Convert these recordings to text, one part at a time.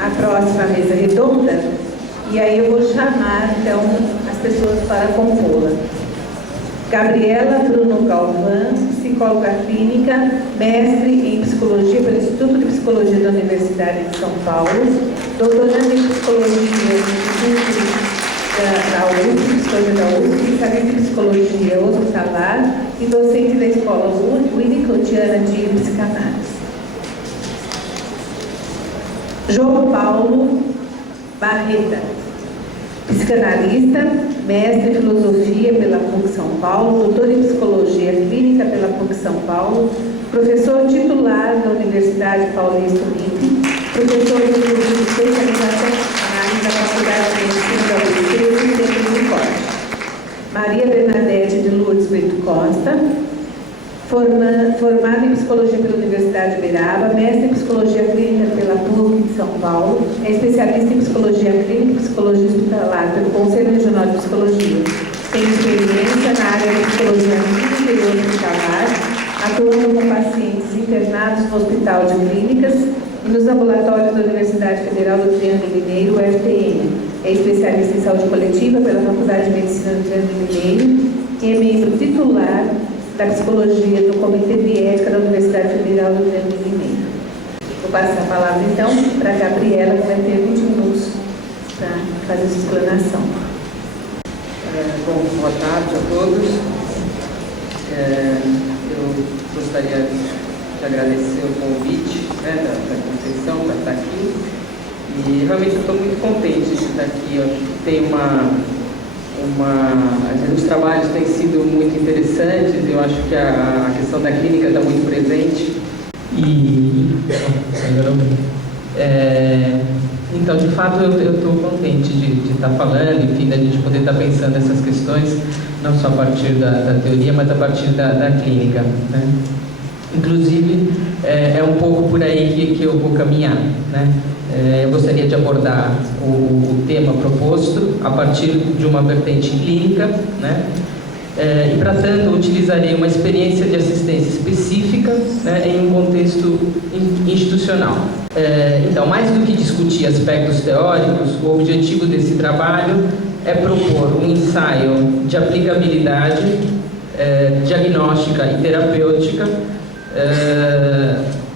a próxima mesa redonda e aí eu vou chamar, então, as pessoas para compô-la. Gabriela Bruno Galvão, psicóloga clínica, mestre em psicologia pelo Instituto de Psicologia da Universidade de São Paulo, doutoranda em psicologia no Instituto da USP, psicologia da USP, especialista em psicologia hospitalar e docente da Escola Winnicottiana de Psicanálise. João Paulo Barreta, psicanalista, mestre em filosofia pela PUC São Paulo, doutor em psicologia clínica pela PUC São Paulo, professor titular da Universidade Paulista Unip, professor do curso de especialização em psicanálise da Faculdade de Medicina da UFC e Centro de Corte. Maria Bernadette de Lourdes Brito Costa, formada em psicologia pela Universidade de Uberaba, mestre em psicologia clínica pela PUC de São Paulo, é especialista em psicologia clínica e psicologia hospitalar pelo Conselho Regional de Psicologia. Tem experiência na área de psicologia clínica e hospitalar, atuando com pacientes internados no Hospital de Clínicas e nos ambulatórios da Universidade Federal do Triângulo Mineiro, UFTM. É especialista em saúde coletiva pela Faculdade de Medicina do Triângulo Mineiro e é membro titular da psicologia do Comitê de Ética da Universidade Federal do Triângulo Mineiro. Vou passar a palavra, então, para a Gabriela, que vai ter 20 minutos para fazer sua explanação. Bom, boa tarde a todos. Eu gostaria de agradecer o convite da Conceição para estar aqui. E realmente eu estou muito contente de estar aqui. Eu acho que tem os trabalhos têm sido muito interessantes, eu acho que a questão da clínica está muito presente. Então, de fato, eu estou contente de estar falando, enfim, da gente poder estar pensando essas questões, não só a partir da teoria, mas a partir da clínica, né? Inclusive, é um pouco por aí que eu vou caminhar, né? Eu gostaria de abordar o tema proposto a partir de uma vertente clínica, né? E, para tanto, utilizarei uma experiência de assistência específica, né, em um contexto institucional. Então, mais do que discutir aspectos teóricos, o objetivo desse trabalho é propor um ensaio de aplicabilidade diagnóstica e terapêutica,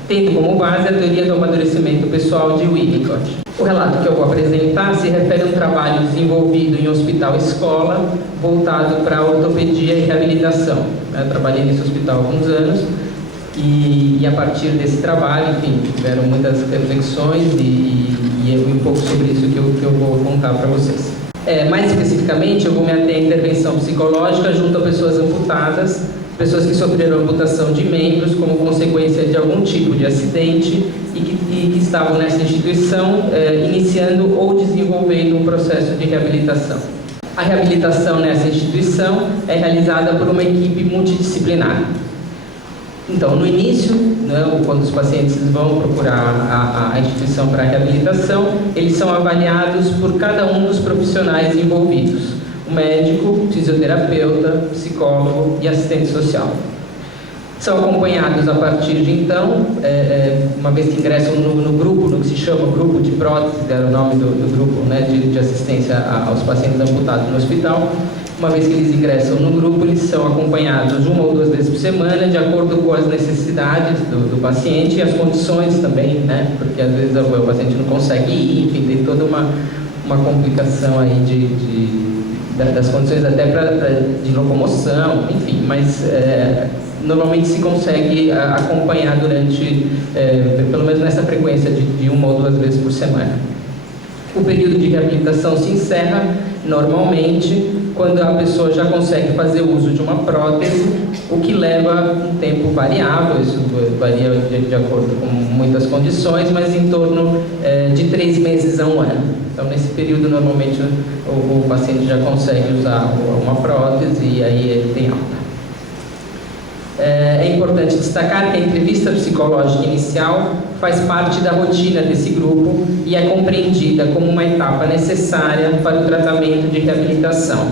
tendo como base a teoria do amadurecimento pessoal de Winnicott. O relato que eu vou apresentar se refere a um trabalho desenvolvido em um hospital-escola voltado para a ortopedia e reabilitação. Eu trabalhei nesse hospital há alguns anos e a partir desse trabalho, enfim, tiveram muitas reflexões e um pouco sobre isso que eu vou contar para vocês. Mais especificamente, eu vou me ater à intervenção psicológica junto a pessoas amputadas, pessoas que sofreram amputação de membros como consequência de algum tipo de acidente e que estavam nessa instituição iniciando ou desenvolvendo um processo de reabilitação. A reabilitação nessa instituição é realizada por uma equipe multidisciplinar. Então, no início, né, quando os pacientes vão procurar a instituição para a reabilitação, eles são avaliados por cada um dos profissionais envolvidos: o médico, fisioterapeuta, psicólogo e assistente social. São acompanhados a partir de então, uma vez que ingressam no grupo, no que se chama grupo de prótese, que era o nome do grupo, né, de assistência aos pacientes amputados no hospital. Uma vez que eles ingressam no grupo, eles são acompanhados 1 ou 2 vezes por semana, de acordo com as necessidades do paciente e as condições também, né, porque às vezes o paciente não consegue ir, enfim, tem toda uma complicação aí das condições até de locomoção, enfim, mas normalmente se consegue acompanhar durante, pelo menos nessa frequência de 1 ou 2 vezes por semana. O período de reabilitação se encerra normalmente quando a pessoa já consegue fazer uso de uma prótese, o que leva um tempo variável, isso varia de acordo com muitas condições, mas em torno de 3 meses a 1 ano. Então, nesse período, normalmente, o paciente já consegue usar uma prótese e aí ele tem alta. É importante destacar que a entrevista psicológica inicial faz parte da rotina desse grupo e é compreendida como uma etapa necessária para o tratamento de reabilitação.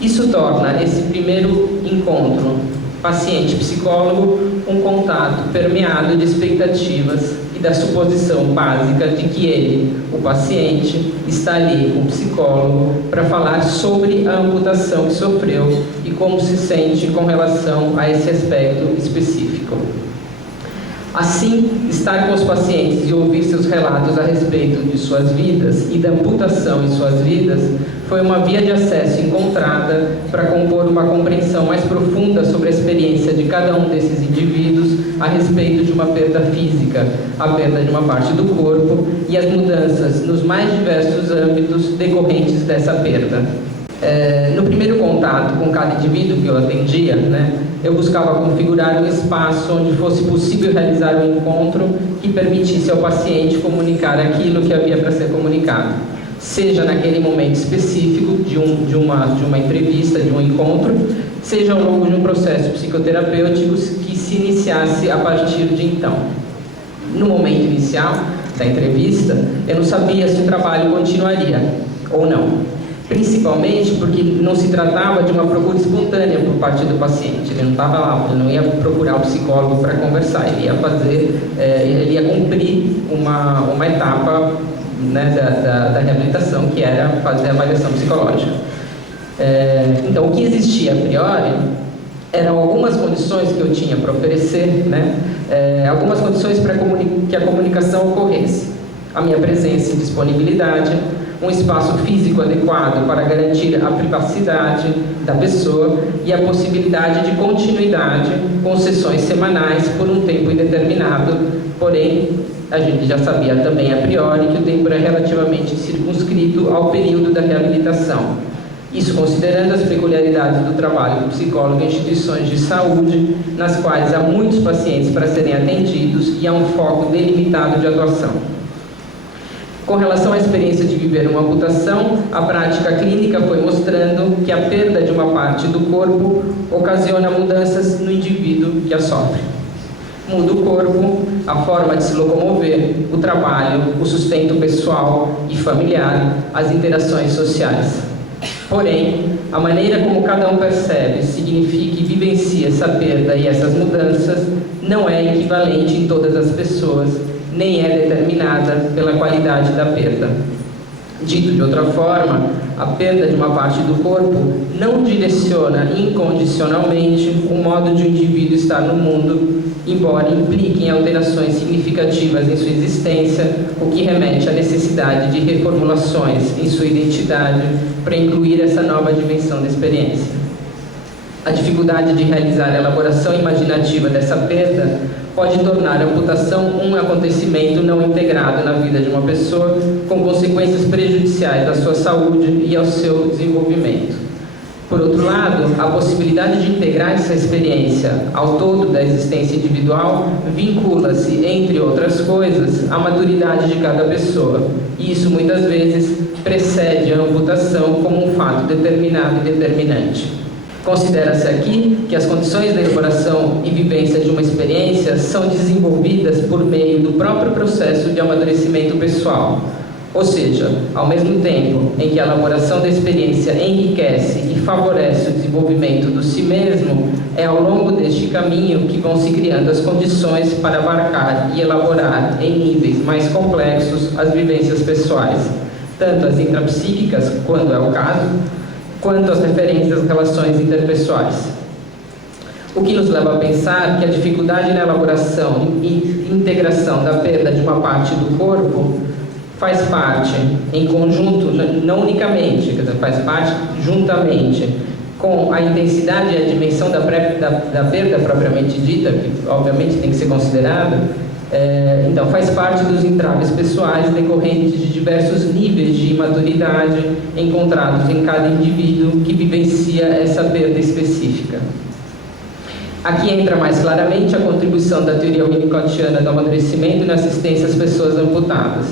Isso torna esse primeiro encontro paciente-psicólogo um contato permeado de expectativas e da suposição básica de que ele, o paciente, está ali com o psicólogo para falar sobre a amputação que sofreu e como se sente com relação a esse aspecto específico. Assim, estar com os pacientes e ouvir seus relatos a respeito de suas vidas e da amputação em suas vidas foi uma via de acesso encontrada para compor uma compreensão mais profunda sobre a experiência de cada um desses indivíduos a respeito de uma perda física, a perda de uma parte do corpo e as mudanças nos mais diversos âmbitos decorrentes dessa perda. No primeiro contato com cada indivíduo que eu atendia, eu buscava configurar um espaço onde fosse possível realizar um encontro que permitisse ao paciente comunicar aquilo que havia para ser comunicado, seja naquele momento específico de uma entrevista, de um encontro, seja ao longo de um processo psicoterapêutico que se iniciasse a partir de então. No momento inicial da entrevista, eu não sabia se o trabalho continuaria ou não. Principalmente porque não se tratava de uma procura espontânea por parte do paciente. Ele não estava lá, ele não ia procurar o psicólogo para conversar, ele ia cumprir uma etapa da reabilitação, que era fazer a avaliação psicológica. Então, o que existia a priori eram algumas condições que eu tinha para oferecer, algumas condições para que a comunicação ocorresse. A minha presença e disponibilidade, um espaço físico adequado para garantir a privacidade da pessoa e a possibilidade de continuidade com sessões semanais por um tempo indeterminado, porém, a gente já sabia também a priori que o tempo era relativamente circunscrito ao período da reabilitação. Isso considerando as peculiaridades do trabalho do psicólogo em instituições de saúde, nas quais há muitos pacientes para serem atendidos e há um foco delimitado de atuação. Com relação à experiência de viver uma amputação, a prática clínica foi mostrando que a perda de uma parte do corpo ocasiona mudanças no indivíduo que a sofre. Muda o corpo, a forma de se locomover, o trabalho, o sustento pessoal e familiar, as interações sociais. Porém, a maneira como cada um percebe, significa e vivencia essa perda e essas mudanças não é equivalente em todas as pessoas, nem é determinada pela qualidade da perda. Dito de outra forma, a perda de uma parte do corpo não direciona incondicionalmente o modo de um indivíduo estar no mundo, embora implique em alterações significativas em sua existência, o que remete à necessidade de reformulações em sua identidade para incluir essa nova dimensão da experiência. A dificuldade de realizar a elaboração imaginativa dessa perda pode tornar a amputação um acontecimento não integrado na vida de uma pessoa, com consequências prejudiciais à sua saúde e ao seu desenvolvimento. Por outro lado, a possibilidade de integrar essa experiência ao todo da existência individual vincula-se, entre outras coisas, à maturidade de cada pessoa. E isso, muitas vezes, precede a amputação como um fato determinado e determinante. Considera-se aqui que as condições da elaboração e vivência de uma experiência são desenvolvidas por meio do próprio processo de amadurecimento pessoal. Ou seja, ao mesmo tempo em que a elaboração da experiência enriquece e favorece o desenvolvimento do si mesmo, é ao longo deste caminho que vão se criando as condições para abarcar e elaborar em níveis mais complexos as vivências pessoais, tanto as intrapsíquicas, quando é o caso, quanto às referências às relações interpessoais. O que nos leva a pensar que a dificuldade na elaboração e integração da perda de uma parte do corpo faz parte, em conjunto, não unicamente, quer dizer, faz parte juntamente com a intensidade e a dimensão da perda propriamente dita, que obviamente tem que ser considerada. Então, faz parte dos entraves pessoais decorrentes de diversos níveis de imaturidade encontrados em cada indivíduo que vivencia essa perda específica. Aqui entra mais claramente a contribuição da teoria winnicottiana do amadurecimento e na assistência às pessoas amputadas.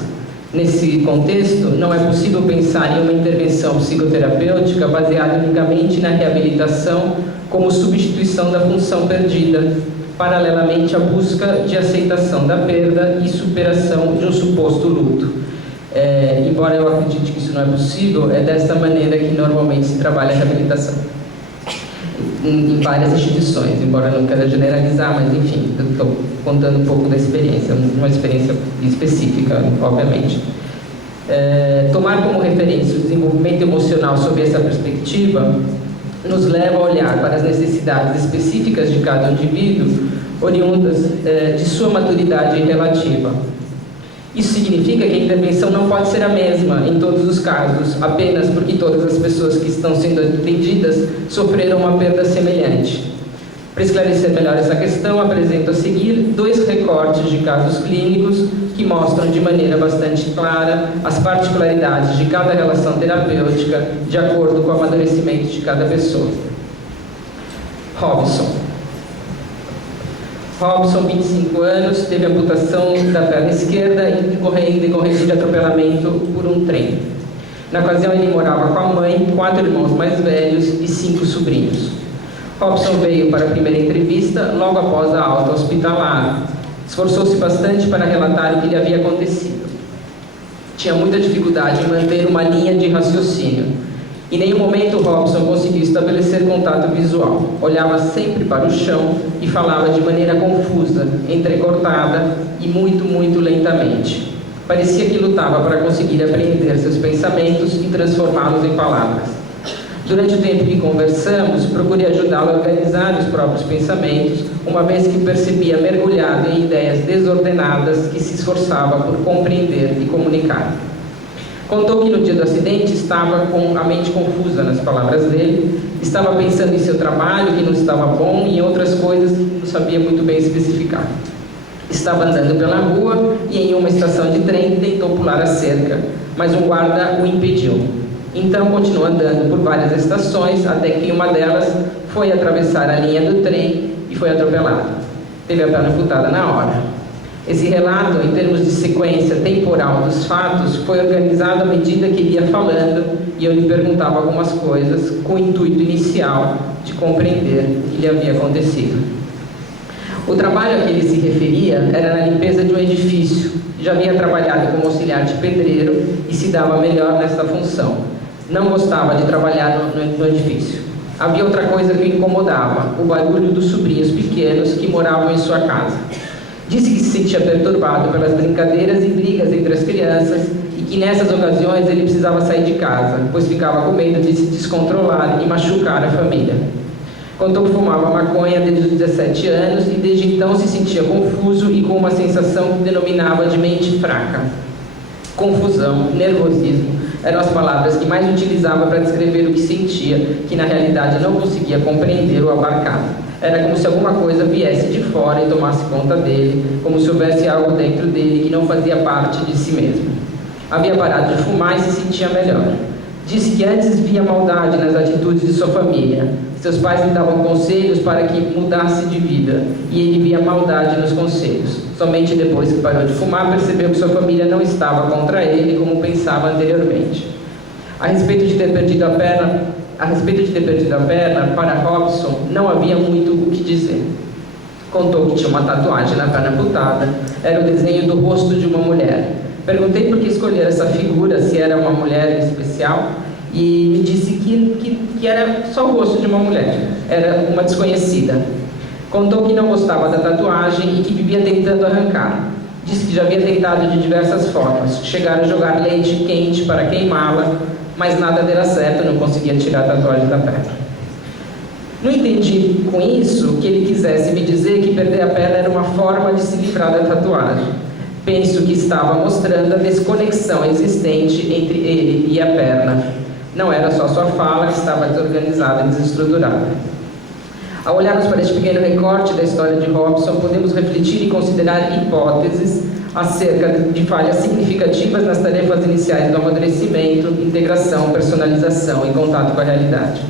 Nesse contexto, não é possível pensar em uma intervenção psicoterapêutica baseada unicamente na reabilitação como substituição da função perdida, paralelamente à busca de aceitação da perda e superação de um suposto luto. Embora eu acredite que isso não é possível, é desta maneira que normalmente se trabalha a reabilitação. em várias instituições, embora eu não queira generalizar, mas enfim, eu estou contando um pouco da experiência, uma experiência específica, obviamente. Tomar como referência o desenvolvimento emocional sob essa perspectiva nos leva a olhar para as necessidades específicas de cada indivíduo, oriundas de sua maturidade relativa. Isso significa que a intervenção não pode ser a mesma em todos os casos, apenas porque todas as pessoas que estão sendo atendidas sofreram uma perda semelhante. Para esclarecer melhor essa questão, apresento a seguir 2 recortes de casos clínicos que mostram de maneira bastante clara as particularidades de cada relação terapêutica de acordo com o amadurecimento de cada pessoa. Robson, 25 anos, teve amputação da perna esquerda em decorrência de atropelamento por um trem. Na ocasião, ele morava com a mãe, 4 irmãos mais velhos e 5 sobrinhos. Robson veio para a primeira entrevista logo após a alta hospitalar. Esforçou-se bastante para relatar o que lhe havia acontecido. Tinha muita dificuldade em manter uma linha de raciocínio. Em nenhum momento Robson conseguiu estabelecer contato visual. Olhava sempre para o chão e falava de maneira confusa, entrecortada e muito lentamente. Parecia que lutava para conseguir apreender seus pensamentos e transformá-los em palavras. Durante o tempo que conversamos, procurei ajudá-lo a organizar os próprios pensamentos, uma vez que percebia mergulhado em ideias desordenadas que se esforçava por compreender e comunicar. Contou que no dia do acidente estava com a mente confusa nas palavras dele, estava pensando em seu trabalho, que não estava bom, e em outras coisas que não sabia muito bem especificar. Estava andando pela rua e em uma estação de trem tentou pular a cerca, mas um guarda o impediu. Então continuou andando por várias estações, até que em uma delas foi atravessar a linha do trem e foi atropelado. Teve a perna amputada na hora. Esse relato, em termos de sequência temporal dos fatos, foi organizado à medida que ele ia falando e eu lhe perguntava algumas coisas com o intuito inicial de compreender o que lhe havia acontecido. O trabalho a que ele se referia era na limpeza de um edifício. Já havia trabalhado como auxiliar de pedreiro e se dava melhor nesta função. Não gostava de trabalhar no edifício. Havia outra coisa que o incomodava, o barulho dos sobrinhos pequenos que moravam em sua casa. Disse que se sentia perturbado pelas brincadeiras e brigas entre as crianças e que nessas ocasiões ele precisava sair de casa, pois ficava com medo de se descontrolar e machucar a família. Contou que fumava maconha desde os 17 anos e desde então se sentia confuso e com uma sensação que denominava de mente fraca. Confusão, nervosismo eram as palavras que mais utilizava para descrever o que sentia, que na realidade não conseguia compreender ou abarcar. Era como se alguma coisa viesse de fora e tomasse conta dele, como se houvesse algo dentro dele que não fazia parte de si mesmo. Havia parado de fumar e se sentia melhor. Disse que antes via maldade nas atitudes de sua família. Seus pais lhe davam conselhos para que mudasse de vida, e ele via maldade nos conselhos. Somente depois que parou de fumar, percebeu que sua família não estava contra ele como pensava anteriormente. A respeito de ter perdido a perna, para Robson não havia muito o que dizer. Contou que tinha uma tatuagem na perna amputada, era o desenho do rosto de uma mulher. Perguntei por que escolher essa figura, se era uma mulher especial, e me disse que era só o rosto de uma mulher, era uma desconhecida. Contou que não gostava da tatuagem e que vivia tentando arrancar. Disse que já havia tentado de diversas formas, chegaram a jogar leite quente para queimá-la, mas nada dera certo, não conseguia tirar a tatuagem da perna. Não entendi com isso que ele quisesse me dizer que perder a perna era uma forma de se livrar da tatuagem. Penso que estava mostrando a desconexão existente entre ele e a perna. Não era só sua fala que estava desorganizada e desestruturada. Ao olharmos para este pequeno recorte da história de Robson, podemos refletir e considerar hipóteses acerca de falhas significativas nas tarefas iniciais do amadurecimento, integração, personalização e contato com a realidade.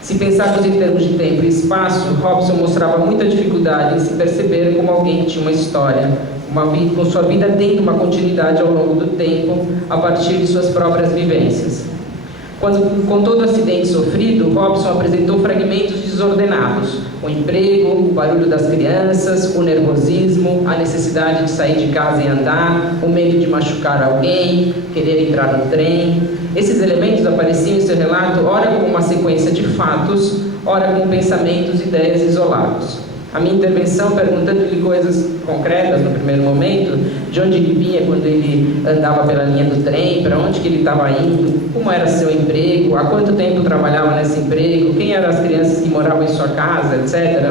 Se pensarmos em termos de tempo e espaço, Robson mostrava muita dificuldade em se perceber como alguém que tinha uma história, com sua vida tendo uma continuidade ao longo do tempo, a partir de suas próprias vivências. Com todo o acidente sofrido, Robson apresentou fragmentos desordenados: o emprego, o barulho das crianças, o nervosismo, a necessidade de sair de casa e andar, o medo de machucar alguém, querer entrar no trem. Esses elementos apareciam em seu relato, ora como uma sequência de fatos, ora como pensamentos e ideias isolados. A minha intervenção, perguntando-lhe coisas concretas no primeiro momento, de onde ele vinha quando ele andava pela linha do trem, para onde que ele estava indo, como era seu emprego, há quanto tempo trabalhava nesse emprego, quem eram as crianças que moravam em sua casa, etc.,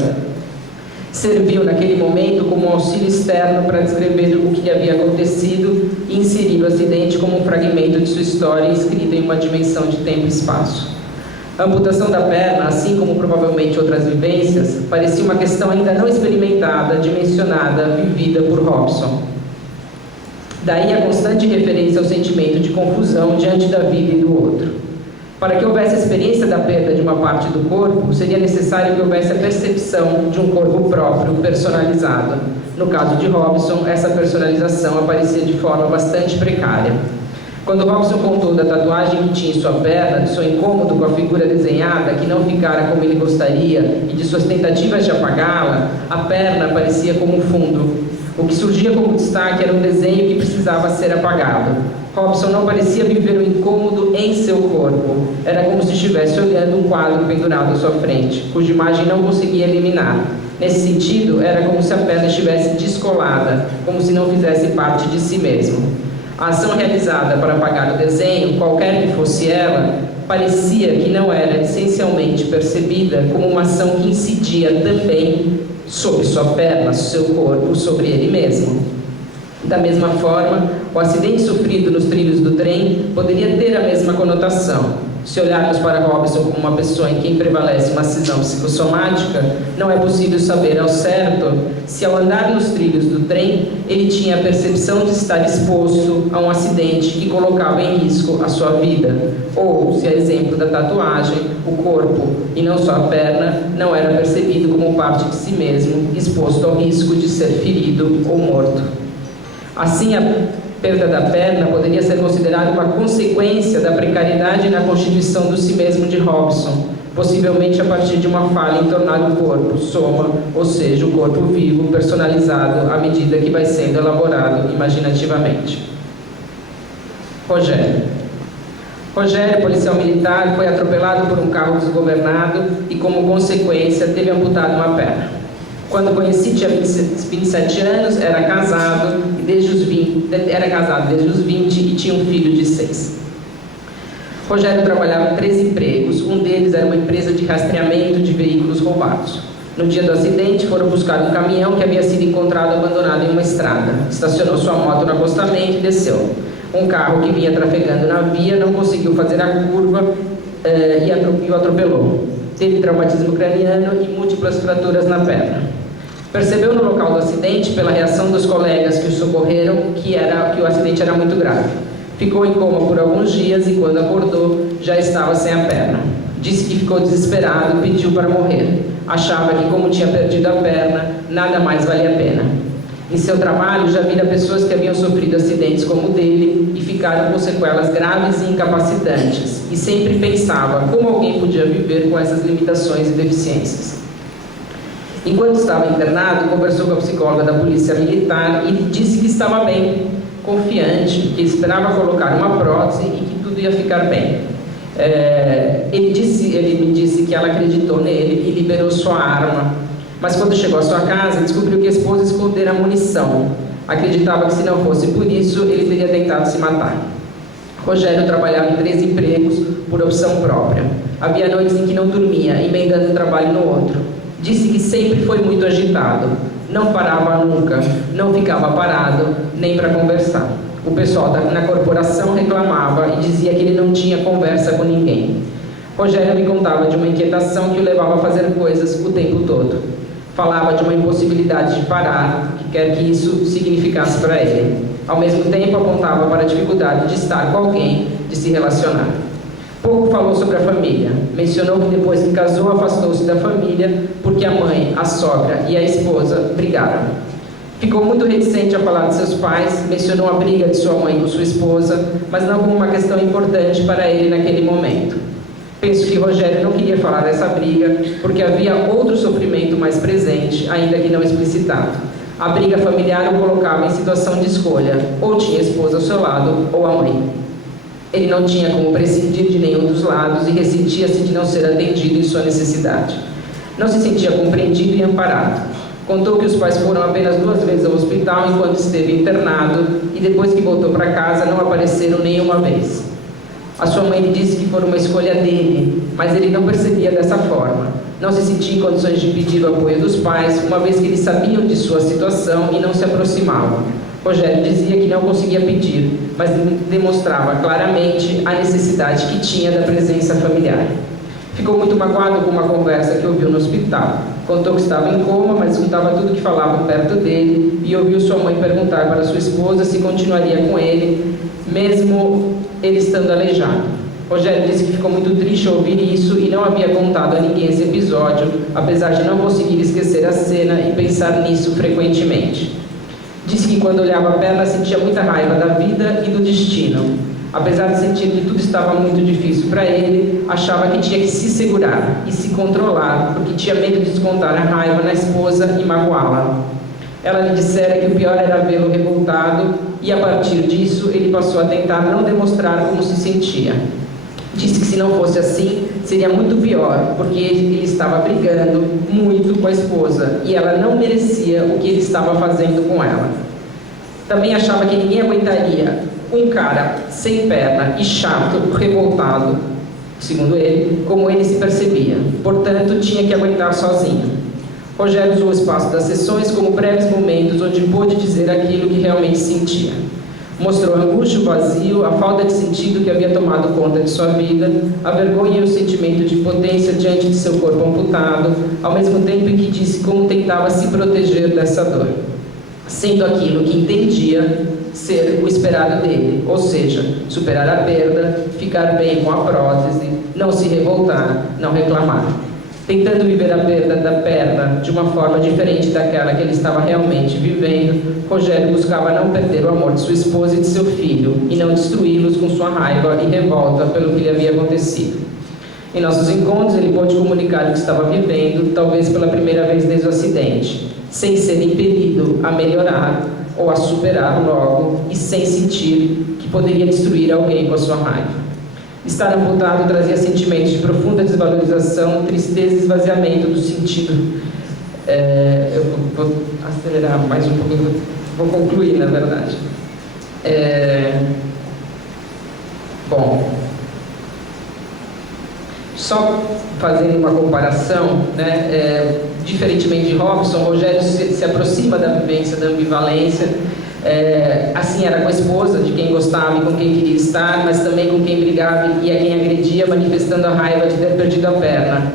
serviu naquele momento como um auxílio externo para descrever o que havia acontecido e inserir o acidente como um fragmento de sua história escrita em uma dimensão de tempo e espaço. A amputação da perna, assim como provavelmente outras vivências, parecia uma questão ainda não experimentada, dimensionada, vivida por Robson. Daí a constante referência ao sentimento de confusão diante da vida e do outro. Para que houvesse a experiência da perda de uma parte do corpo, seria necessário que houvesse a percepção de um corpo próprio, personalizado. No caso de Robson, essa personalização aparecia de forma bastante precária. Quando Robson contou da tatuagem que tinha em sua perna, de seu incômodo com a figura desenhada, que não ficara como ele gostaria, e de suas tentativas de apagá-la, a perna aparecia como um fundo. O que surgia como destaque era um desenho que precisava ser apagado. Robson não parecia viver o incômodo em seu corpo. Era como se estivesse olhando um quadro pendurado à sua frente, cuja imagem não conseguia eliminar. Nesse sentido, era como se a perna estivesse descolada, como se não fizesse parte de si mesmo. A ação realizada para apagar o desenho, qualquer que fosse ela, parecia que não era essencialmente percebida como uma ação que incidia também sobre sua perna, seu corpo, sobre ele mesmo. Da mesma forma, o acidente sofrido nos trilhos do trem poderia ter a mesma conotação. Se olharmos para Robson como uma pessoa em quem prevalece uma cisão psicossomática, não é possível saber ao certo se, ao andar nos trilhos do trem, ele tinha a percepção de estar exposto a um acidente que colocava em risco a sua vida, ou se, a exemplo da tatuagem, o corpo, e não só a perna, não era percebido como parte de si mesmo, exposto ao risco de ser ferido ou morto. Assim, a perda da perna poderia ser considerada uma consequência da precariedade na constituição do si mesmo de Robson, possivelmente a partir de uma falha em tornar o corpo soma, ou seja, o corpo vivo, personalizado à medida que vai sendo elaborado imaginativamente. Rogério, policial militar, foi atropelado por um carro desgovernado e, como consequência, teve amputado uma perna. Quando conheci, tinha 27 anos, era casado desde os 20 e tinha um filho de 6. Rogério trabalhava em 3 empregos, um deles era uma empresa de rastreamento de veículos roubados. No dia do acidente, foram buscar um caminhão que havia sido encontrado abandonado em uma estrada. Estacionou sua moto no acostamento e desceu. Um carro que vinha trafegando na via não conseguiu fazer a curva e o atropelou. Teve traumatismo craniano e múltiplas fraturas na perna. Percebeu no local do acidente, pela reação dos colegas que o socorreram, que o acidente era muito grave. Ficou em coma por alguns dias e, quando acordou, já estava sem a perna. Disse que ficou desesperado e pediu para morrer. Achava que, como tinha perdido a perna, nada mais valia a pena. Em seu trabalho, já vira pessoas que haviam sofrido acidentes como o dele e ficaram com sequelas graves e incapacitantes. E sempre pensava como alguém podia viver com essas limitações e deficiências. Enquanto estava internado, conversou com a psicóloga da polícia militar e disse que estava bem, confiante, que esperava colocar uma prótese e que tudo ia ficar bem. Ele me disse que ela acreditou nele e liberou sua arma. Mas quando chegou à sua casa, descobriu que a esposa escondera munição. Acreditava que, se não fosse por isso, ele teria tentado se matar. Rogério trabalhava em 3 empregos por opção própria. Havia noites em que não dormia, emendando um trabalho no outro. Disse que sempre foi muito agitado. Não parava nunca, não ficava parado, nem para conversar. O pessoal na corporação reclamava e dizia que ele não tinha conversa com ninguém. Rogério me contava de uma inquietação que o levava a fazer coisas o tempo todo. Falava de uma impossibilidade de parar, o que quer que isso significasse para ele. Ao mesmo tempo, apontava para a dificuldade de estar com alguém, de se relacionar. Pouco falou sobre a família. Mencionou que depois que casou, afastou-se da família porque a mãe, a sogra e a esposa brigaram. Ficou muito reticente a falar de seus pais, mencionou a briga de sua mãe com sua esposa, mas não como uma questão importante para ele naquele momento. Penso que Rogério não queria falar dessa briga, porque havia outro sofrimento mais presente, ainda que não explicitado. A briga familiar o colocava em situação de escolha, ou tinha a esposa ao seu lado, ou a mãe. Ele não tinha como prescindir de nenhum dos lados e ressentia-se de não ser atendido em sua necessidade. Não se sentia compreendido e amparado. Contou que os pais foram apenas 2 vezes ao hospital enquanto esteve internado e depois que voltou para casa não apareceram nenhuma vez. A sua mãe lhe disse que foi uma escolha dele, mas ele não percebia dessa forma. Não se sentia em condições de pedir o apoio dos pais, uma vez que eles sabiam de sua situação e não se aproximavam. Rogério dizia que não conseguia pedir, mas demonstrava claramente a necessidade que tinha da presença familiar. Ficou muito magoado com uma conversa que ouviu no hospital. Contou que estava em coma, mas escutava tudo que falavam perto dele e ouviu sua mãe perguntar para sua esposa se continuaria com ele, mesmo ele estando aleijado. Rogério disse que ficou muito triste ao ouvir isso e não havia contado a ninguém esse episódio, apesar de não conseguir esquecer a cena e pensar nisso frequentemente. Disse que quando olhava a perna sentia muita raiva da vida e do destino. Apesar de sentir que tudo estava muito difícil para ele, achava que tinha que se segurar e se controlar, porque tinha medo de descontar a raiva na esposa e magoá-la. Ela lhe dissera que o pior era vê-lo revoltado e, a partir disso, ele passou a tentar não demonstrar como se sentia. Disse que se não fosse assim, seria muito pior, porque ele estava brigando muito com a esposa e ela não merecia o que ele estava fazendo com ela. Também achava que ninguém aguentaria um cara sem perna e chato, revoltado, segundo ele, como ele se percebia. Portanto, tinha que aguentar sozinho. Rogério usou o espaço das sessões como breves momentos onde pôde dizer aquilo que realmente sentia. Mostrou a angústia, o vazio, a falta de sentido que havia tomado conta de sua vida, a vergonha e o sentimento de impotência diante de seu corpo amputado, ao mesmo tempo em que disse como tentava se proteger dessa dor, sendo aquilo que entendia ser o esperado dele, ou seja, superar a perda, ficar bem com a prótese, não se revoltar, não reclamar. Tentando viver a perda da perna de uma forma diferente daquela que ele estava realmente vivendo, Rogério buscava não perder o amor de sua esposa e de seu filho, e não destruí-los com sua raiva e revolta pelo que lhe havia acontecido. Em nossos encontros, ele pôde comunicar o que estava vivendo, talvez pela primeira vez desde o acidente, sem ser impelido a melhorar ou a superar logo e sem sentir que poderia destruir alguém com a sua raiva. Estar amputado trazia sentimentos de profunda desvalorização, tristeza e esvaziamento do sentido. Eu vou acelerar mais um pouquinho, vou concluir, na verdade. Bom, só fazendo uma comparação, né, diferentemente de Robson, Rogério se aproxima da vivência da ambivalência. Assim era com a esposa, de quem gostava e com quem queria estar, mas também com quem brigava e a quem agredia, manifestando a raiva de ter perdido a perna.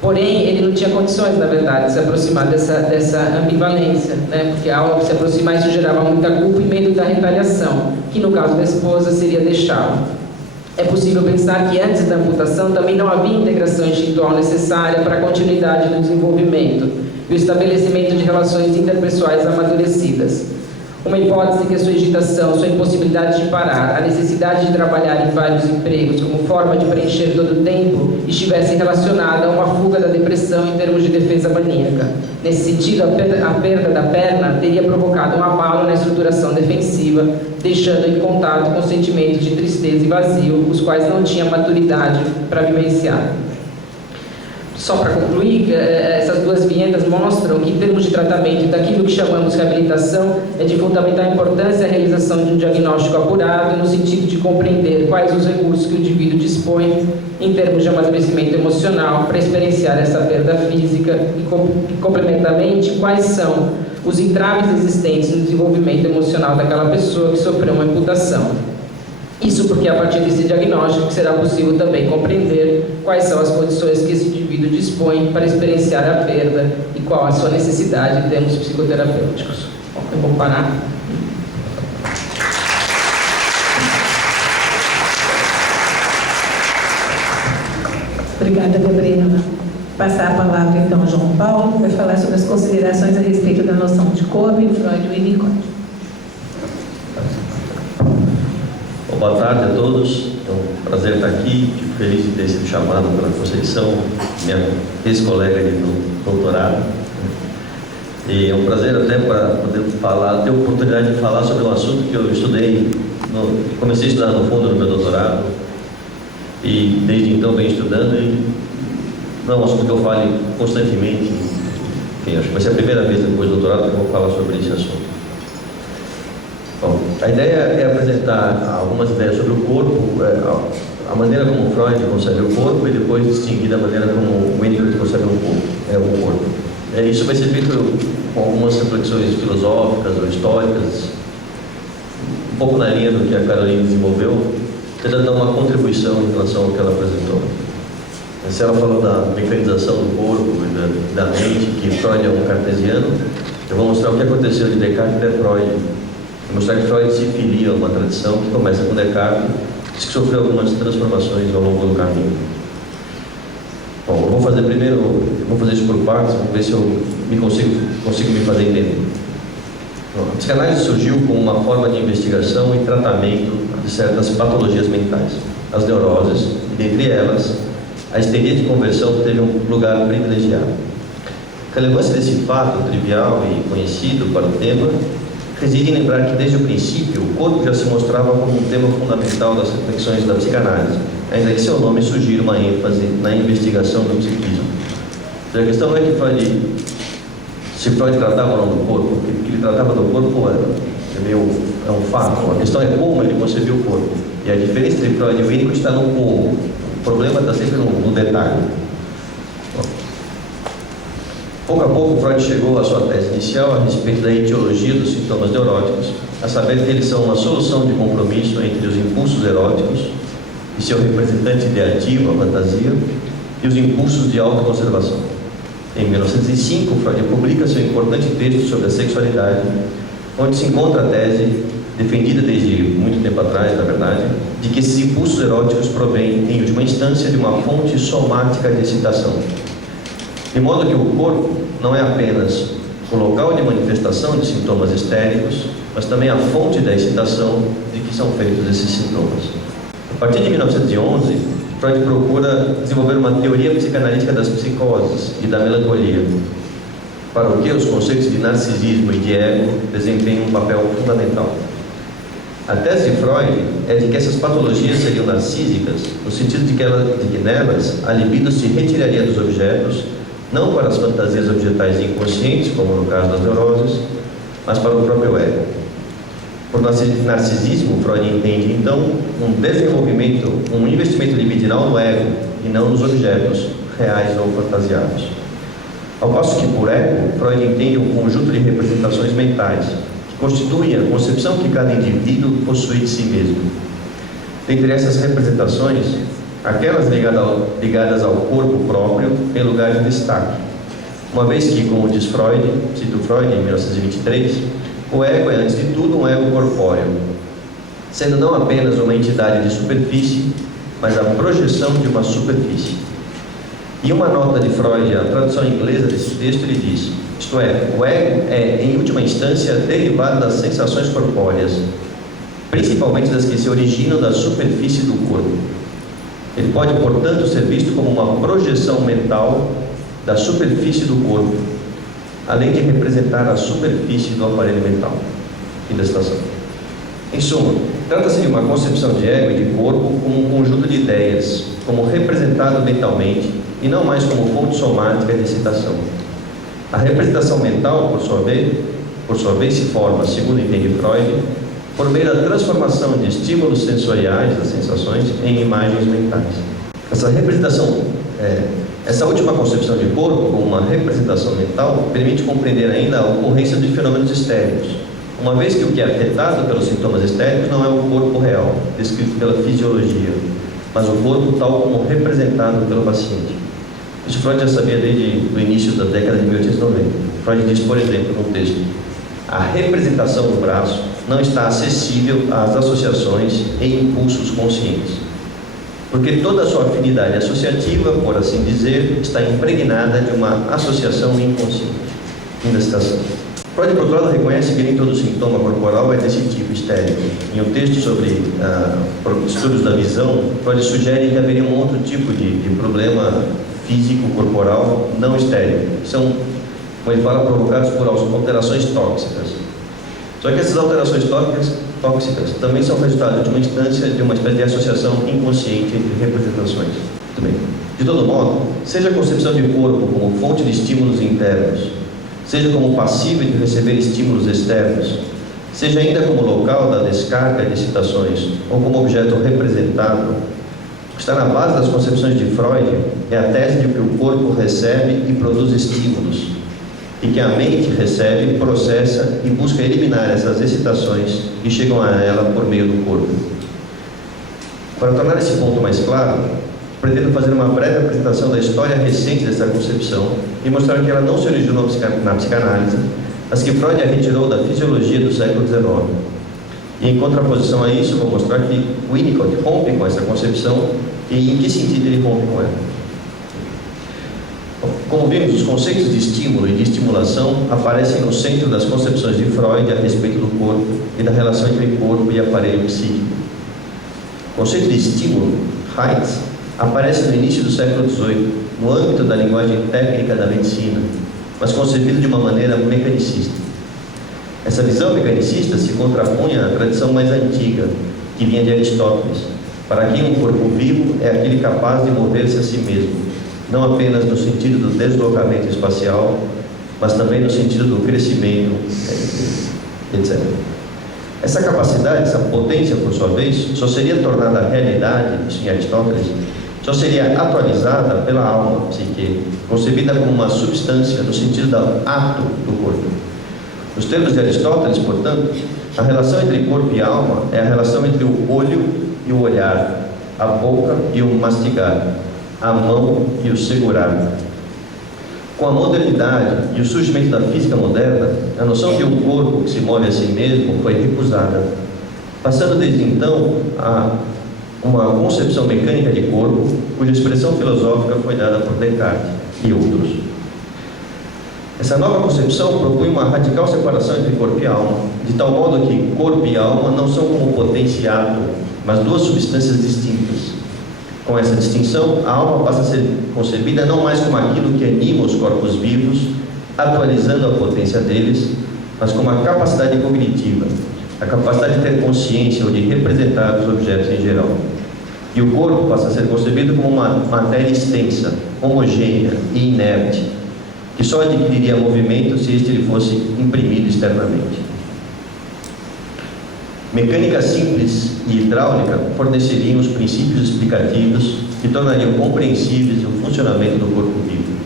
Porém, ele não tinha condições, na verdade, de se aproximar dessa ambivalência, né? Porque ao se aproximar isso gerava muita culpa e medo da retaliação, que no caso da esposa seria deixá-lo. É possível pensar que antes da amputação também não havia integração instintual necessária para a continuidade do desenvolvimento e o estabelecimento de relações interpessoais amadurecidas. Uma hipótese que a sua agitação, sua impossibilidade de parar, a necessidade de trabalhar em vários empregos como forma de preencher todo o tempo, estivesse relacionada a uma fuga da depressão em termos de defesa maníaca. Nesse sentido, a perda da perna teria provocado um abalo na estruturação defensiva, deixando em contato com sentimentos de tristeza e vazio, os quais não tinha maturidade para vivenciar. Só para concluir, essas duas vinhetas mostram que, em termos de tratamento daquilo que chamamos de reabilitação, é de fundamental importância a realização de um diagnóstico apurado, no sentido de compreender quais os recursos que o indivíduo dispõe, em termos de amadurecimento emocional, para experienciar essa perda física e, complementarmente, quais são os entraves existentes no desenvolvimento emocional daquela pessoa que sofreu uma amputação. Isso porque, a partir desse diagnóstico, será possível também compreender quais são as condições que esse indivíduo dispõe para experienciar a perda e qual a sua necessidade em termos psicoterapêuticos. Bom, eu vou parar. Obrigada, Gabriela. Passar a palavra, então, ao João Paulo, que vai falar sobre as considerações a respeito da noção de corpo em Freud e Winnicott. Boa tarde a todos. É um prazer estar aqui. Fico feliz de ter sido chamado pela Conceição, minha ex-colega do doutorado. E é um prazer até para poder falar, ter a oportunidade de falar sobre um assunto que eu estudei, comecei a estudar no fundo no meu doutorado e desde então venho estudando e não é um assunto que eu fale constantemente. Enfim, acho que vai ser a primeira vez depois do doutorado que eu vou falar sobre esse assunto. Bom, a ideia é apresentar algumas ideias sobre o corpo, a maneira como Freud concebe o corpo e depois distinguir da maneira como Winnicott concebe o corpo. Isso vai ser feito com algumas reflexões filosóficas ou históricas, um pouco na linha do que a Caroline desenvolveu, tentando dar uma contribuição em relação ao que ela apresentou. Se ela falou da mecanização do corpo e da mente, que Freud é um cartesiano, eu vou mostrar o que aconteceu de Descartes até Freud. Vou mostrar que Freud se filia a uma tradição que começa com Descartes, que sofreu algumas transformações ao longo do caminho. Bom, eu vou fazer isso por partes, vamos ver se eu consigo me fazer entender. Bom, a psicanálise surgiu como uma forma de investigação e tratamento de certas patologias mentais, as neuroses, e dentre elas, a histeria de conversão teve um lugar privilegiado. A relevância desse fato trivial e conhecido para o tema reside em lembrar que desde o princípio o corpo já se mostrava como um tema fundamental das reflexões da psicanálise, ainda que seu nome sugira uma ênfase na investigação do psiquismo. Então, a questão não é que se Freud tratava ou não do corpo, o que ele tratava do corpo é um fato. A questão é como ele concebeu o corpo. E a diferença entre Freud e Winnicott está no como. O problema está sempre no detalhe. Pouco a pouco, Freud chegou à sua tese inicial a respeito da etiologia dos sintomas neuróticos, a saber que eles são uma solução de compromisso entre os impulsos eróticos e seu representante ideativo, a fantasia, e os impulsos de autoconservação. Em 1905, Freud publica seu importante texto sobre a sexualidade, onde se encontra a tese, defendida desde muito tempo atrás, na verdade, de que esses impulsos eróticos provêm, em última instância, de uma fonte somática de excitação. De modo que o corpo não é apenas o local de manifestação de sintomas histéricos, mas também a fonte da excitação de que são feitos esses sintomas. A partir de 1911, Freud procura desenvolver uma teoria psicanalítica das psicoses e da melancolia, para o que os conceitos de narcisismo e de ego desempenham um papel fundamental. A tese de Freud é de que essas patologias seriam narcísicas, no sentido de que nelas a libido se retiraria dos objetos, não para as fantasias objetais inconscientes, como no caso das neuroses, mas para o próprio ego. Por narcisismo, Freud entende, então, um investimento libidinal no ego e não nos objetos reais ou fantasiados. Ao passo que, por ego, Freud entende um conjunto de representações mentais que constituem a concepção que cada indivíduo possui de si mesmo. Dentre essas representações, aquelas ligadas ao corpo próprio têm lugar de destaque, uma vez que, como diz Freud, cito Freud em 1923, o ego é, antes de tudo, um ego corpóreo, sendo não apenas uma entidade de superfície, mas a projeção de uma superfície. E uma nota de Freud, a tradução inglesa desse texto, ele diz, isto é, o ego é, em última instância, derivado das sensações corpóreas, principalmente das que se originam da superfície do corpo. Ele pode, portanto, ser visto como uma projeção mental da superfície do corpo, além de representar a superfície do aparelho mental. Fim da citação. Em suma, trata-se de uma concepção de ego e de corpo como um conjunto de ideias, como representado mentalmente, e não mais como fonte somática de excitação. A representação mental, por sua vez, se forma, segundo entende Freud, por meio da transformação de estímulos sensoriais, das sensações, em imagens mentais. Essa última concepção de corpo, como uma representação mental, permite compreender ainda a ocorrência de fenômenos histéricos, uma vez que o que é afetado pelos sintomas histéricos não é o corpo real, descrito pela fisiologia, mas o corpo tal como representado pelo paciente. Isso Freud já sabia desde o início da década de 1890. Freud diz, por exemplo, no texto, a representação do braço não está acessível às associações e impulsos conscientes. porque toda a sua afinidade associativa, por assim dizer, está impregnada de uma associação inconsciente. Fim da citação. Freud, por outro lado, reconhece que nem todo sintoma corporal é desse tipo estéril. Em um texto sobre estudos da visão, Freud sugere que haveria um outro tipo de problema físico corporal não estéril. São, como ele fala, provocados por alterações tóxicas. Só que essas alterações tóxicas também são resultado de uma instância, de uma espécie de associação inconsciente entre representações. Muito bem. De todo modo, seja a concepção de corpo como fonte de estímulos internos, seja como passível de receber estímulos externos, seja ainda como local da descarga de excitações ou como objeto representado, o que está na base das concepções de Freud é a tese de que o corpo recebe e produz estímulos, e que a mente recebe, processa e busca eliminar essas excitações que chegam a ela por meio do corpo. Para tornar esse ponto mais claro, pretendo fazer uma breve apresentação da história recente dessa concepção e mostrar que ela não se originou na psicanálise, mas que Freud a retirou da fisiologia do século XIX. E em contraposição a isso, vou mostrar que Winnicott rompe com essa concepção e em que sentido ele rompe com ela. Como vimos, os conceitos de estímulo e de estimulação aparecem no centro das concepções de Freud a respeito do corpo e da relação entre corpo e aparelho psíquico. O conceito de estímulo, Reiz, aparece no início do século XVIII, no âmbito da linguagem técnica da medicina, mas concebido de uma maneira mecanicista. Essa visão mecanicista se contrapunha à tradição mais antiga, que vinha de Aristóteles, para quem um corpo vivo é aquele capaz de mover-se a si mesmo, não apenas no sentido do deslocamento espacial, mas também no sentido do crescimento, etc. Essa capacidade, essa potência, por sua vez, só seria tornada realidade, isso em Aristóteles, só seria atualizada pela alma, psique, concebida como uma substância no sentido do ato do corpo. Nos termos de Aristóteles, portanto, a relação entre corpo e alma é a relação entre o olho e o olhar, a boca e o mastigar, a mão e o segurar. Com a modernidade e o surgimento da física moderna, a noção de um corpo que se move a si mesmo foi recusada, passando desde então a uma concepção mecânica de corpo, cuja expressão filosófica foi dada por Descartes e outros. Essa nova concepção propõe uma radical separação entre corpo e alma, de tal modo que corpo e alma não são como potência e ato, mas duas substâncias distintas. Com essa distinção, a alma passa a ser concebida não mais como aquilo que anima os corpos vivos, atualizando a potência deles, mas como a capacidade cognitiva, a capacidade de ter consciência ou de representar os objetos em geral. E o corpo passa a ser concebido como uma matéria extensa, homogênea e inerte, que só adquiriria movimento se este lhe fosse imprimido externamente. Mecânica simples e hidráulica forneceriam os princípios explicativos que tornariam compreensíveis o funcionamento do corpo vivo.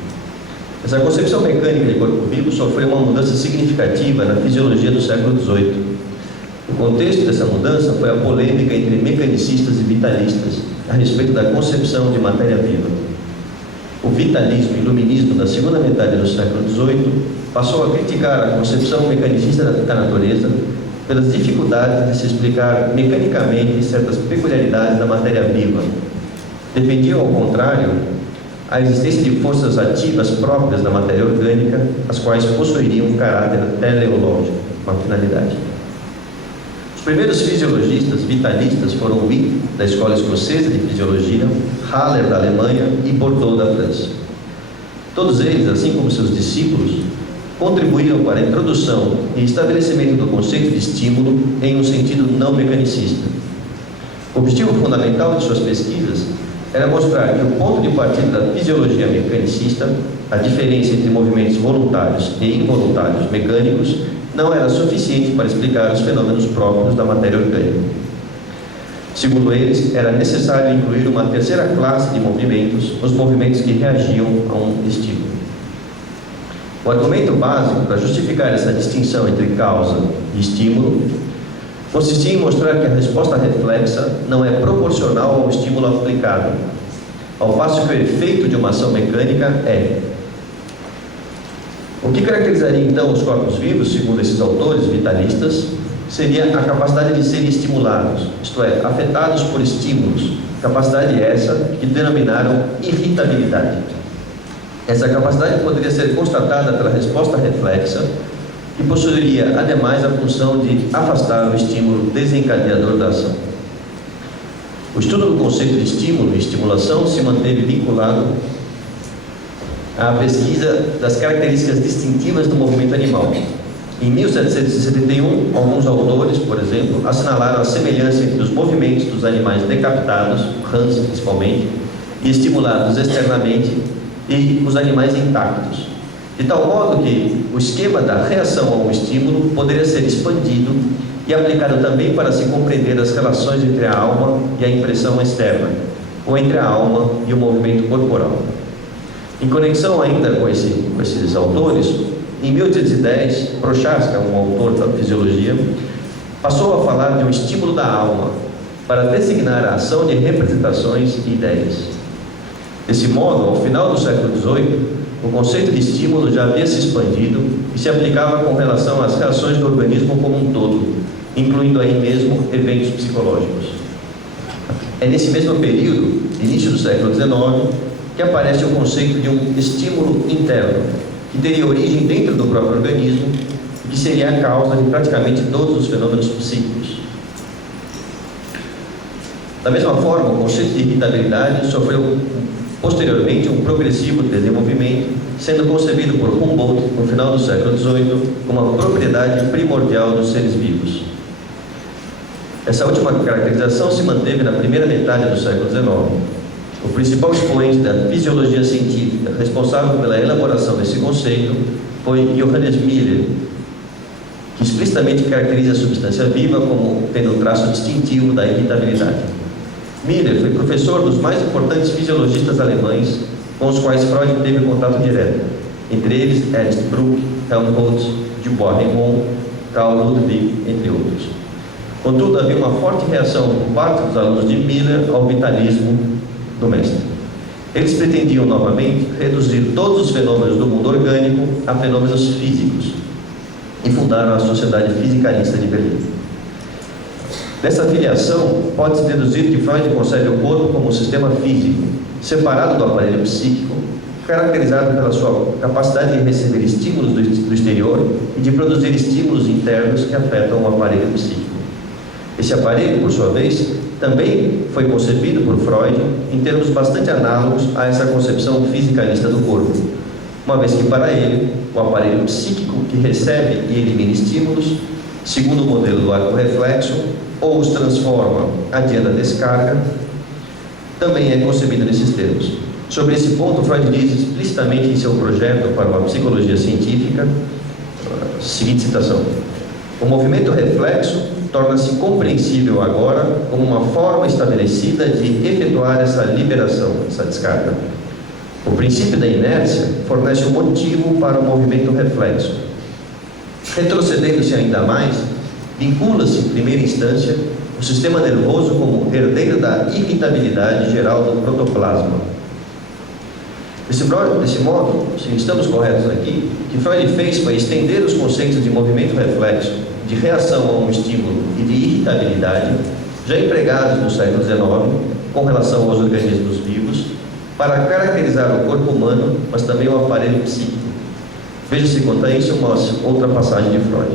Essa concepção mecânica de corpo vivo sofreu uma mudança significativa na fisiologia do século XVIII. O contexto dessa mudança foi a polêmica entre mecanicistas e vitalistas a respeito da concepção de matéria viva. O vitalismo e iluminismo da segunda metade do século XVIII passou a criticar a concepção mecanicista da natureza pelas dificuldades de se explicar mecanicamente certas peculiaridades da matéria viva. Defendiam, ao contrário, a existência de forças ativas próprias da matéria orgânica, as quais possuiriam um caráter teleológico, uma finalidade. Os primeiros fisiologistas vitalistas foram Wick, da Escola Escocesa de Fisiologia, Haller, da Alemanha, e Bordeaux, da França. Todos eles, assim como seus discípulos, contribuíram para a introdução e estabelecimento do conceito de estímulo em um sentido não mecanicista. O objetivo fundamental de suas pesquisas era mostrar que o ponto de partida da fisiologia mecanicista, a diferença entre movimentos voluntários e involuntários mecânicos, não era suficiente para explicar os fenômenos próprios da matéria orgânica. Segundo eles, era necessário incluir uma terceira classe de movimentos, os movimentos que reagiam a um estímulo. O argumento básico para justificar essa distinção entre causa e estímulo consistia em mostrar que a resposta reflexa não é proporcional ao estímulo aplicado, ao passo que o efeito de uma ação mecânica é. O que caracterizaria então os corpos vivos, segundo esses autores vitalistas, seria a capacidade de serem estimulados, isto é, afetados por estímulos, capacidade essa que denominaram irritabilidade. Essa capacidade poderia ser constatada pela resposta reflexa e possuiria, ademais, a função de afastar o estímulo desencadeador da ação. O estudo do conceito de estímulo e estimulação se manteve vinculado à pesquisa das características distintivas do movimento animal. Em 1771, alguns autores, por exemplo, assinalaram a semelhança entre os movimentos dos animais decapitados, rãs principalmente, e estimulados externamente, e os animais intactos, de tal modo que o esquema da reação a um estímulo poderia ser expandido e aplicado também para se compreender as relações entre a alma e a impressão externa, ou entre a alma e o movimento corporal. Em conexão ainda com esses autores, em 1810, Prochaska, um autor da fisiologia, passou a falar de um estímulo da alma para designar a ação de representações e ideias. Desse modo, ao final do século XVIII, o conceito de estímulo já havia se expandido e se aplicava com relação às reações do organismo como um todo, incluindo aí mesmo eventos psicológicos. É nesse mesmo período, início do século XIX, que aparece o conceito de um estímulo interno, que teria origem dentro do próprio organismo e que seria a causa de praticamente todos os fenômenos psíquicos. Da mesma forma, o conceito de irritabilidade sofreu posteriormente um progressivo desenvolvimento, sendo concebido por Humboldt no final do século XVIII como uma propriedade primordial dos seres vivos. Essa última caracterização se manteve na primeira metade do século XIX. O principal expoente da fisiologia científica responsável pela elaboração desse conceito foi Johannes Miller, que explicitamente caracteriza a substância viva como tendo um traço distintivo da irritabilidade. Miller foi professor dos mais importantes fisiologistas alemães com os quais Freud teve contato direto, entre eles Ernst Bruck, Helmholtz, Dubois-Reymond, Carl Ludwig, entre outros. Contudo, havia uma forte reação por parte dos alunos de Miller ao vitalismo do mestre. Eles pretendiam novamente reduzir todos os fenômenos do mundo orgânico a fenômenos físicos e fundaram a Sociedade Fisicalista de Berlim. Dessa filiação, pode-se deduzir que Freud concebe o corpo como um sistema físico, separado do aparelho psíquico, caracterizado pela sua capacidade de receber estímulos do exterior e de produzir estímulos internos que afetam o aparelho psíquico. Esse aparelho, por sua vez, também foi concebido por Freud em termos bastante análogos a essa concepção fisicalista do corpo, uma vez que para ele, o aparelho psíquico que recebe e elimina estímulos, segundo o modelo do arco reflexo, ou os transforma adiante a descarga, também é concebido nesses termos. Sobre esse ponto, Freud diz explicitamente em seu projeto para uma psicologia científica, seguinte citação: o movimento reflexo torna-se compreensível agora como uma forma estabelecida de efetuar essa liberação, essa descarga. O princípio da inércia fornece um motivo para o movimento reflexo. Retrocedendo-se ainda mais, vincula-se, em primeira instância, o sistema nervoso como herdeiro da irritabilidade geral do protoplasma. Desse modo, se estamos corretos aqui, o que Freud fez foi estender os conceitos de movimento reflexo, de reação a um estímulo e de irritabilidade, já empregados no século XIX, com relação aos organismos vivos, para caracterizar o corpo humano, mas também o aparelho psíquico. Veja-se quanto a isso uma outra passagem de Freud.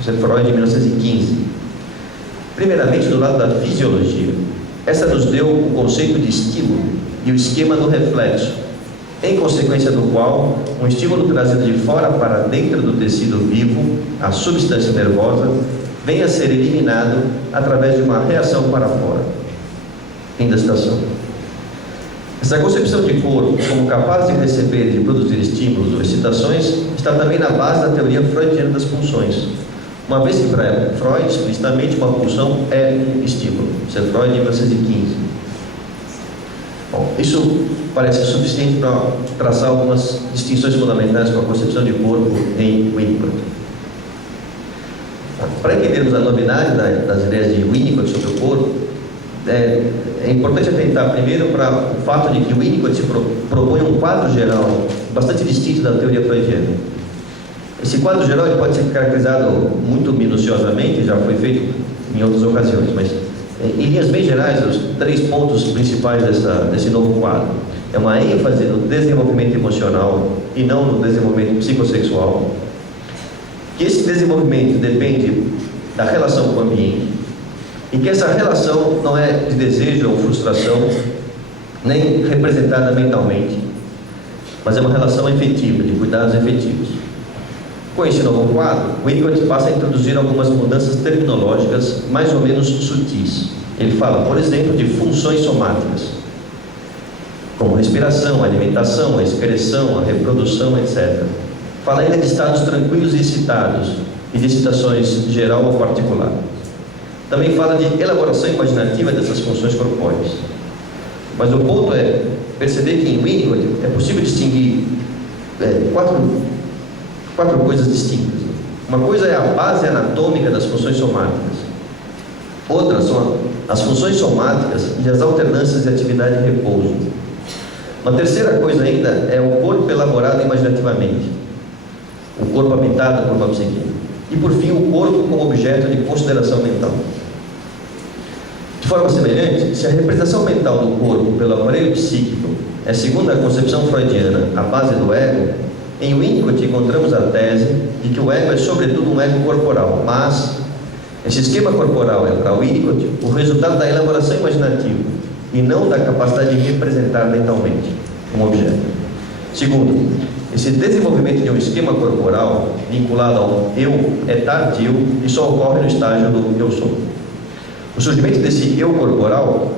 Isso é Freud, em 1915. Primeiramente, do lado da fisiologia. Essa nos deu o conceito de estímulo e o esquema do reflexo, em consequência do qual um estímulo trazido de fora para dentro do tecido vivo, a substância nervosa, vem a ser eliminado através de uma reação para fora. Fim da citação. Essa concepção de corpo como capaz de receber e de produzir estímulos ou excitações está também na base da teoria freudiana das pulsões, uma vez que para Freud, explicitamente, uma pulsão é um estímulo. Isso é Freud, em 1915. Bom, isso parece suficiente para traçar algumas distinções fundamentais com a concepção de corpo em Winnicott. Para entendermos a novidade das ideias de Winnicott sobre o corpo, é importante atentar primeiro para o fato de que Winnicott se propõe um quadro geral bastante distinto da teoria freudiana. Esse quadro geral ele pode ser caracterizado muito minuciosamente, já foi feito em outras ocasiões, mas em linhas bem gerais, os 3 pontos principais desse novo quadro é uma ênfase no desenvolvimento emocional e não no desenvolvimento psicossexual, que esse desenvolvimento depende da relação com o ambiente e que essa relação não é de desejo ou frustração, nem representada mentalmente, mas é uma relação efetiva, de cuidados efetivos. Com esse novo quadro, o Winnicott passa a introduzir algumas mudanças terminológicas mais ou menos sutis. Ele fala, por exemplo, de funções somáticas, como respiração, alimentação, a excreção, a reprodução, etc. Fala ainda de estados tranquilos e excitados, e de excitações geral ou particular. Também fala de elaboração imaginativa dessas funções corpóreas. Mas o ponto é perceber que em Winnicott é possível distinguir quatro coisas distintas. Uma coisa é a base anatômica das funções somáticas. Outras são as funções somáticas e as alternâncias de atividade e repouso. Uma terceira coisa ainda é o corpo elaborado imaginativamente, o corpo habitado por uma psique. E por fim, o corpo como objeto de consideração mental. De forma semelhante, se a representação mental do corpo pelo aparelho psíquico é, segundo a concepção freudiana, a base do ego, em Winnicott encontramos a tese de que o ego é sobretudo um ego corporal, mas esse esquema corporal é, para Winnicott, o resultado da elaboração imaginativa e não da capacidade de representar mentalmente um objeto. Segundo, esse desenvolvimento de um esquema corporal vinculado ao eu é tardio e só ocorre no estágio do eu sou. O surgimento desse eu corporal,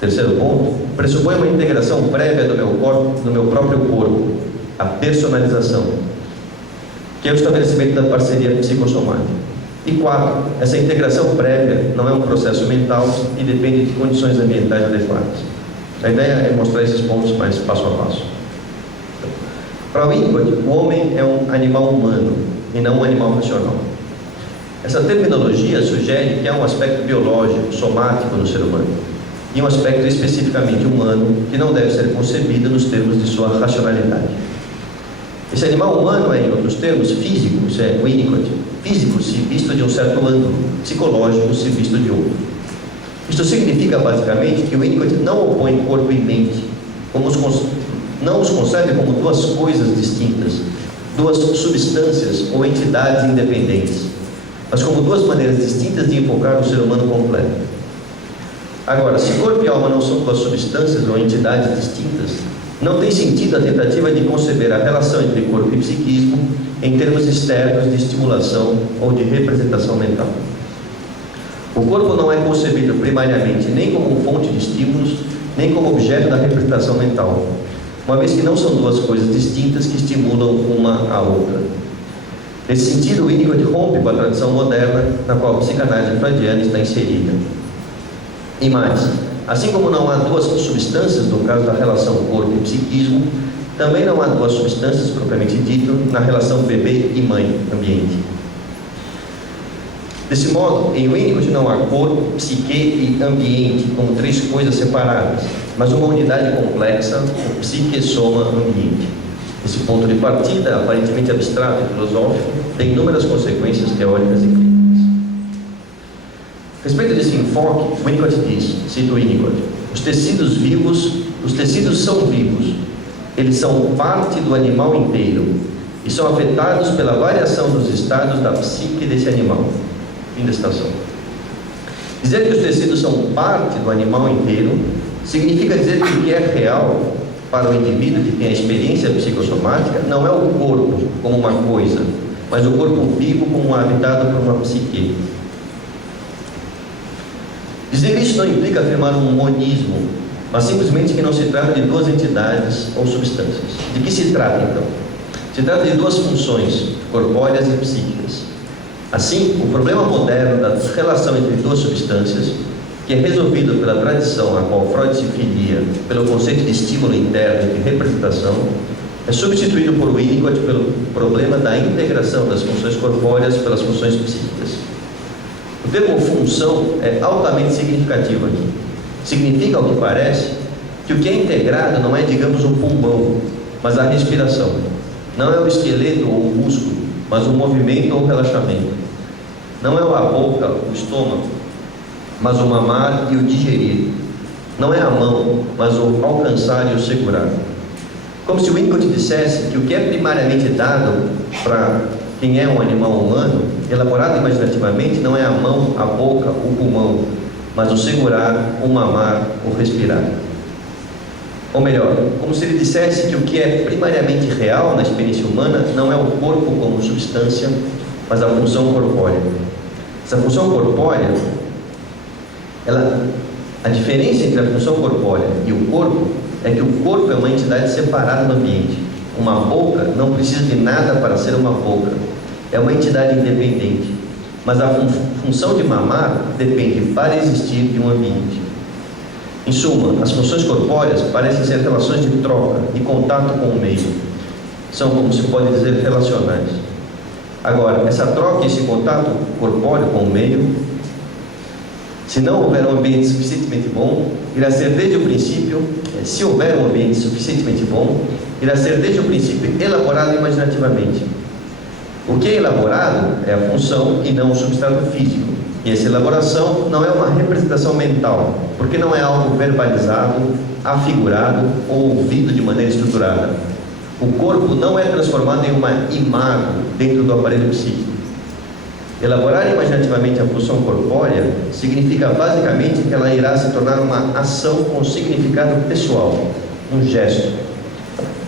terceiro ponto, pressupõe uma integração prévia do meu corpo, do meu próprio corpo, a personalização, que é o estabelecimento da parceria psicossomática. E 4, essa integração prévia não é um processo mental e depende de condições ambientais adequadas. A ideia é mostrar esses pontos mais passo a passo. Para Winnicott, o homem é um animal humano e não um animal racional. Essa terminologia sugere que há um aspecto biológico, somático no ser humano, e um aspecto especificamente humano que não deve ser concebido nos termos de sua racionalidade. Esse animal humano é, em outros termos, físico, isso é Winnicott, físico se visto de um certo ângulo, psicológico se visto de outro. Isto significa, basicamente, que Winnicott não opõe corpo e mente, não os concebe como duas coisas distintas, duas substâncias ou entidades independentes, mas como duas maneiras distintas de enfocar o ser humano completo. Agora, se corpo e alma não são duas substâncias ou entidades distintas, não tem sentido a tentativa de conceber a relação entre corpo e psiquismo em termos externos de estimulação ou de representação mental. O corpo não é concebido primariamente nem como fonte de estímulos, nem como objeto da representação mental, uma vez que não são duas coisas distintas que estimulam uma a outra. Nesse sentido, Winnicott rompe com a tradição moderna na qual a psicanálise freudiana está inserida. E mais, assim como não há duas substâncias no caso da relação corpo e psiquismo, também não há duas substâncias propriamente dito na relação bebê e mãe, ambiente. Desse modo, em Winnicott não há corpo, psique e ambiente como três coisas separadas, mas uma unidade complexa, o psique, soma, ambiente. Esse ponto de partida, aparentemente abstrato e filosófico, tem inúmeras consequências teóricas e clínicas. A respeito desse enfoque, Winnicott diz, cito Winnicott, os tecidos são vivos, eles são parte do animal inteiro e são afetados pela variação dos estados da psique desse animal. Fim da citação. Dizer que os tecidos são parte do animal inteiro significa dizer que o que é real para o indivíduo que tem a experiência psicossomática não é o corpo como uma coisa, mas o corpo vivo como habitado por uma psique. Dizer isso não implica afirmar um monismo, mas simplesmente que não se trata de duas entidades ou substâncias. De que se trata, então? Se trata de duas funções, corpóreas e psíquicas. Assim, o problema moderno da relação entre duas substâncias, que é resolvido pela tradição a qual Freud se filia, pelo conceito de estímulo interno e de representação, é substituído por Winnicott pelo problema da integração das funções corpóreas pelas funções psíquicas. O termo função é altamente significativo aqui. Significa, ao que parece, que o que é integrado não é, digamos, o pulmão, mas a respiração. Não é o esqueleto ou o músculo, mas o movimento ou relaxamento. Não é a boca, o estômago, mas o mamar e o digerir. Não é a mão, mas o alcançar e o segurar. Como se o Winnicott dissesse que o que é primariamente dado para quem é um animal humano, elaborado imaginativamente, não é a mão, a boca, o pulmão, mas o segurar, o mamar, o respirar. Ou melhor, como se ele dissesse que o que é primariamente real na experiência humana não é o corpo como substância, mas a função corpórea. Essa função corpórea, a diferença entre a função corpórea e o corpo é que o corpo é uma entidade separada do ambiente. Uma boca não precisa de nada para ser uma boca. É uma entidade independente. Mas a função de mamar depende para existir de um ambiente. Em suma, as funções corpóreas parecem ser relações de troca, de contato com o meio. São, como se pode dizer, relacionais. Agora, essa troca e esse contato corpóreo com o meio, se não houver um ambiente suficientemente bom, irá ser desde o princípio, se houver um ambiente suficientemente bom, irá ser desde o princípio elaborado imaginativamente. O que é elaborado é a função e não o substrato físico. E essa elaboração não é uma representação mental, porque não é algo verbalizado, afigurado ou ouvido de maneira estruturada. O corpo não é transformado em uma imagem dentro do aparelho psíquico. Elaborar imaginativamente a função corpórea significa basicamente que ela irá se tornar uma ação com significado pessoal, um gesto.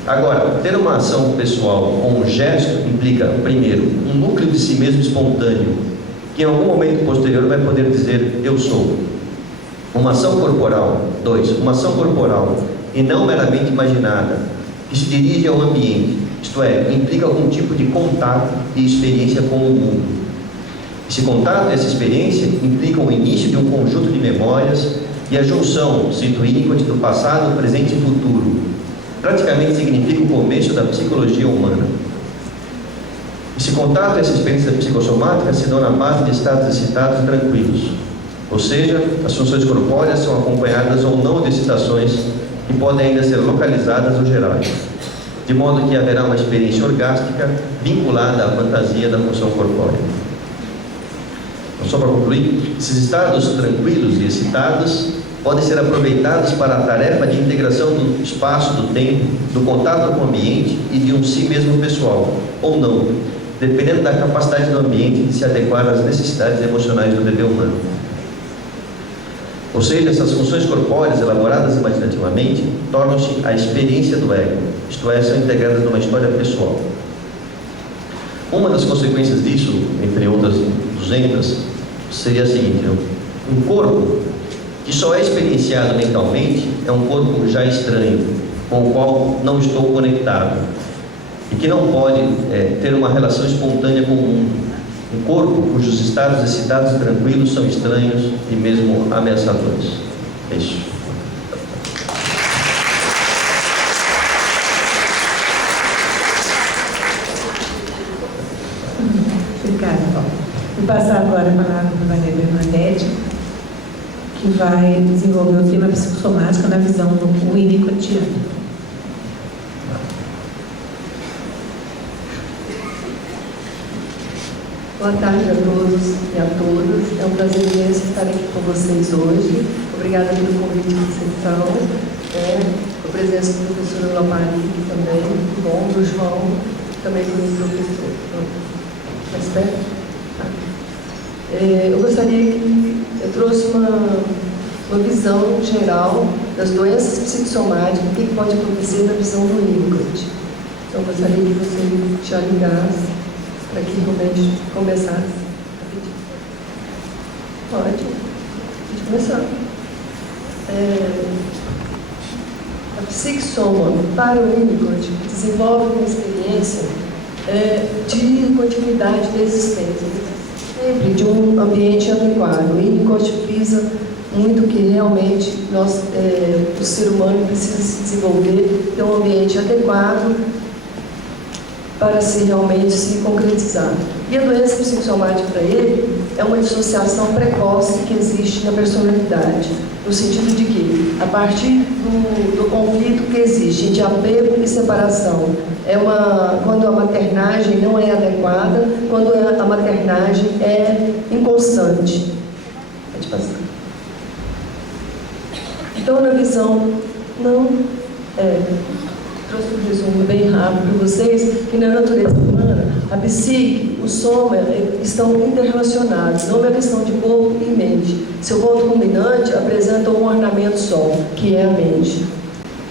Agora, ter uma ação pessoal ou um gesto implica, primeiro, um núcleo de si mesmo espontâneo, que em algum momento posterior vai poder dizer eu sou. Uma ação corporal. 2. Uma ação corporal e não meramente imaginada, que se dirige ao ambiente, isto é, implica algum tipo de contato e experiência com o mundo. Esse contato e essa experiência implicam o início de um conjunto de memórias e a junção, cito Winnicott, do passado, presente e futuro. Praticamente significa o começo da psicologia humana. Esse contato e essa experiência psicossomática se dão na base de estados excitados e tranquilos. Ou seja, as funções corpóreas são acompanhadas ou não de excitações que podem ainda ser localizadas ou geradas, de modo que haverá uma experiência orgástica vinculada à fantasia da função corpórea. Então, só para concluir, esses estados tranquilos e excitados podem ser aproveitados para a tarefa de integração do espaço, do tempo, do contato com o ambiente e de um si mesmo pessoal, ou não, dependendo da capacidade do ambiente de se adequar às necessidades emocionais do bebê humano. Ou seja, essas funções corpóreas elaboradas imaginativamente tornam-se a experiência do ego, isto é, são integradas numa história pessoal. Uma das consequências disso, entre outras 200, seria a seguinte: um corpo que só é experienciado mentalmente é um corpo já estranho, com o qual não estou conectado e que não pode ter uma relação espontânea com o mundo. Um corpo cujos estados excitados e tranquilos são estranhos e mesmo ameaçadores. É isso. Obrigada. Vou passar agora a palavra para a Maria Bernadette, que vai desenvolver o tema psicossomática na visão do winnicottiano. Boa tarde a todos e a todas. É um prazer imenso estar aqui com vocês hoje. Obrigada pelo convite de recepção. A presença do professor Lapari também, muito bom, do João, também do professor. Mais perto? Eu gostaria que eu trouxe uma visão geral das doenças psicossomáticas, o que pode acontecer na visão do Winnicott. Então, eu gostaria que você já ligasse para que realmente começasse. Pode começar. A psicossoma para o Winnicott desenvolve uma experiência de continuidade da existência, sempre de um ambiente adequado. O Winnicott frisa muito que realmente o ser humano precisa se desenvolver, ter um ambiente adequado para realmente se concretizar. E a doença psicossomática para ele é uma dissociação precoce que existe na personalidade, no sentido de que a partir do conflito que existe entre apego e separação. Quando a maternagem não é adequada, quando a maternagem é inconstante. Pode passar. Então, na visão, trouxe um resumo bem rápido para vocês, que na natureza humana, a psique, o soma estão interrelacionados, não é uma questão de corpo e mente. Seu ponto culminante apresenta um ornamento só, que é a mente.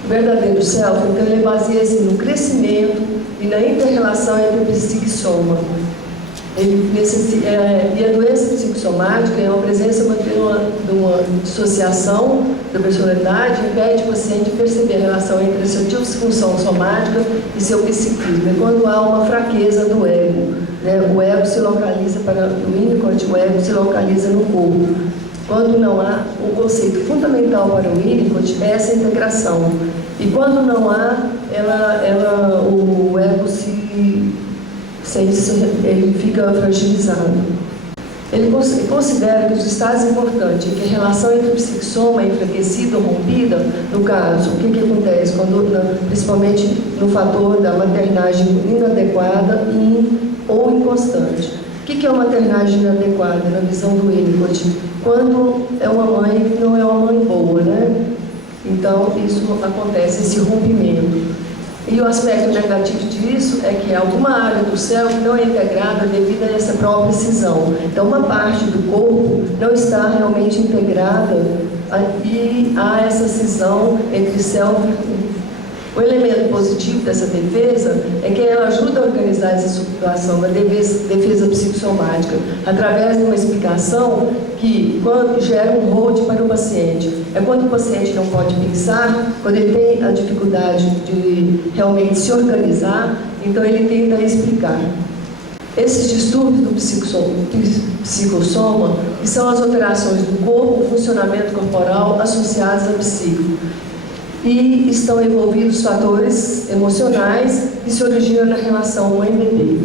O verdadeiro self, então, ele baseia-se no crescimento e na inter-relação entre psique e soma. E a doença psicossomática é uma presença de uma dissociação da personalidade, impede o paciente de perceber a relação entre a sua disfunção somática e seu psiquismo. É quando há uma fraqueza do ego, né? O ego se localiza o Winnicott, o ego se localiza no corpo. Quando não há, o conceito fundamental para o Winnicott é essa integração. E quando não há, o ego ele fica fragilizado. Ele considera que os estados importantes, que a relação entre o psique-soma é enfraquecida ou rompida, no caso, o que acontece? Principalmente no fator da maternagem inadequada ou inconstante. O que é uma maternagem inadequada, na visão do Winnicott? Quando é uma mãe que não é uma mãe boa, né? Então, isso acontece, esse rompimento. E o aspecto negativo disso é que alguma área do céu não é integrada devido a essa própria cisão. Então, uma parte do corpo não está realmente integrada e há essa cisão entre self e corpo. O elemento positivo dessa defesa é que ela ajuda a organizar essa situação da defesa psicossomática através de uma explicação que gera um hold para o paciente. É quando o paciente não pode pensar, quando ele tem a dificuldade de realmente se organizar, então ele tenta explicar. Esses distúrbios do psicossoma, que são as alterações do corpo, funcionamento corporal associadas ao psíquico. E estão envolvidos fatores emocionais que se originam na relação mãe-bebê.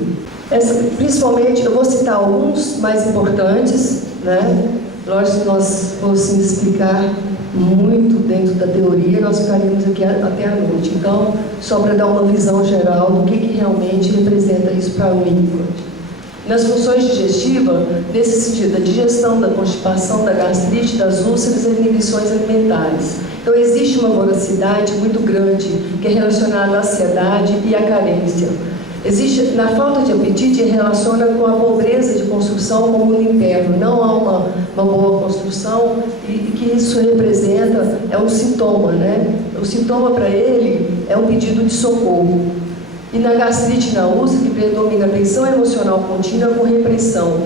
Principalmente, eu vou citar alguns mais importantes, né? Lógico, se nós fôssemos explicar muito dentro da teoria, nós ficaríamos aqui até a noite. Então, só para dar uma visão geral do que realmente representa isso para o Winnicott. Nas funções digestivas, nesse sentido, da digestão, da constipação, da gastrite, das úlceras e inibições alimentares. Então, existe uma voracidade muito grande que é relacionada à ansiedade e à carência. Na falta de apetite, relaciona com a pobreza de construção como um interno. Não há uma boa construção e que isso representa, é um sintoma, né? O sintoma para ele é um pedido de socorro. E na gastrite e na úlcera, que predomina a tensão emocional contínua com repressão,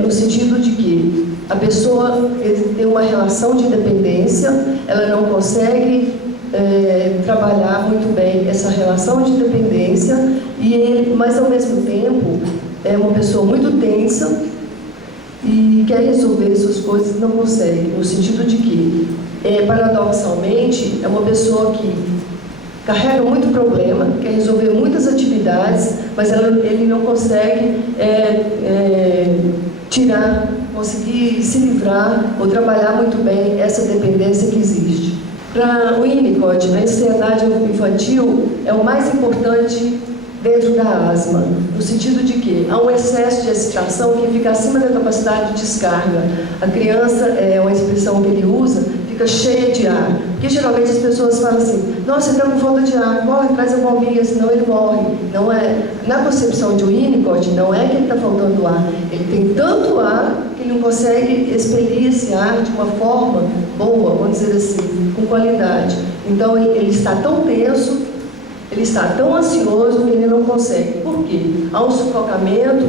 no sentido de que a pessoa tem uma relação de dependência, ela não consegue trabalhar muito bem essa relação de dependência, mas ao mesmo tempo é uma pessoa muito tensa e quer resolver suas coisas e não consegue, no sentido de que, paradoxalmente, é uma pessoa que carrega muito problema, quer resolver muitas atividades, mas ele não consegue conseguir se livrar ou trabalhar muito bem essa dependência que existe. Para o Winnicott, a ansiedade infantil é o mais importante dentro da asma, no sentido de que há um excesso de excitação que fica acima da capacidade de descarga. A criança, é uma expressão que ele usa, fica cheia de ar. Porque geralmente as pessoas falam assim, nossa, ele está com falta de ar, corre, traz a bombinha, senão ele morre. Não é. Na concepção de Winnicott, não é que ele está faltando ar. Ele tem tanto ar que ele não consegue expelir esse ar de uma forma boa, vamos dizer assim, com qualidade. Então ele está tão tenso, ele está tão ansioso que ele não consegue. Por quê? Há um sufocamento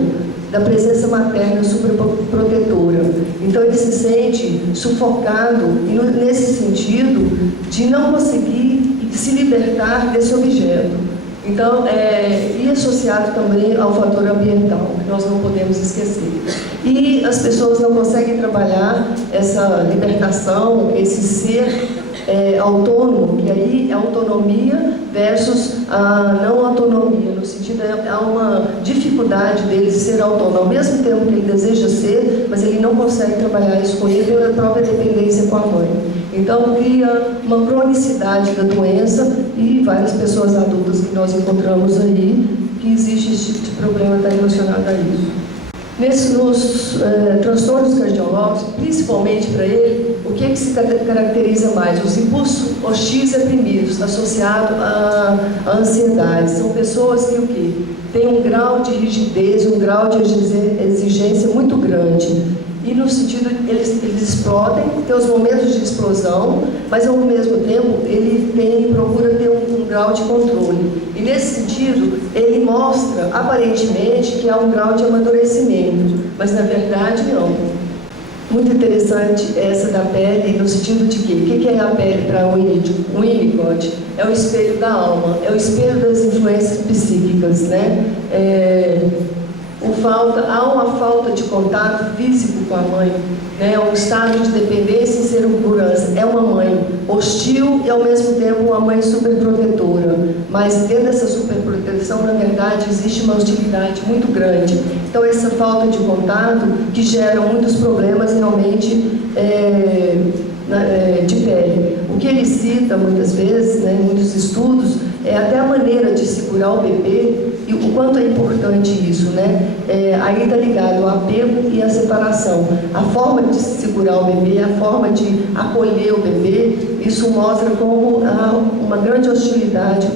da presença materna superprotetora. Então ele se sente sufocado e nesse sentido de não conseguir se libertar desse objeto. Então, e associado também ao fator ambiental, que nós não podemos esquecer. E as pessoas não conseguem trabalhar essa libertação, esse ser autônomo, que aí é autonomia versus a não autonomia, no sentido há uma dificuldade dele de ser autônomo, ao mesmo tempo que ele deseja ser, mas ele não consegue trabalhar isso com ele pela própria dependência com a mãe. Então, cria uma cronicidade da doença e várias pessoas adultas que nós encontramos aí, que existe esse tipo de problema está relacionado a isso. Nos transtornos cardiológicos, principalmente para ele, o que se caracteriza mais? Os impulsos hostis reprimidos, associados à ansiedade. São pessoas que o quê? Têm um grau de rigidez, um grau de exigência muito grande. E no sentido, eles explodem, tem os momentos de explosão, mas ao mesmo tempo ele procura ter um grau de controle. E nesse sentido, ele mostra aparentemente que há um grau de amadurecimento, mas na verdade não. Muito interessante essa da pele, no sentido de que o que é a pele para Winnicott? É o espelho da alma, é o espelho das influências psíquicas, né? Há uma falta de contato físico com a mãe, né? Um estado de dependência e insegurança. É uma mãe hostil e ao mesmo tempo uma mãe superprotetora, mas dentro dessa superproteção, na verdade, existe uma hostilidade muito grande. Então essa falta de contato que gera muitos problemas realmente de pele. O que ele cita muitas vezes, né, em muitos estudos, é até a maneira de segurar o bebê e o quanto é importante isso, né? Aí está ligado ao apego e à separação. A forma de segurar o bebê, a forma de acolher o bebê, isso mostra como há uma grande hostilidade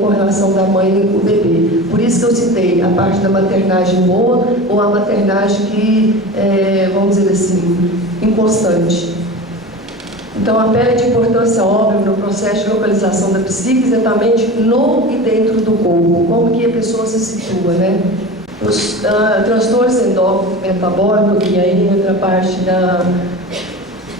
com relação da mãe e o bebê. Por isso que eu citei a parte da maternagem boa ou a maternagem que, vamos dizer assim, inconstante. Então, a pele é de importância óbvia no processo de localização da psique, exatamente no e dentro do corpo, como que a pessoa se situa, né? Os transtornos endócrinos metabólicos, e aí entra a parte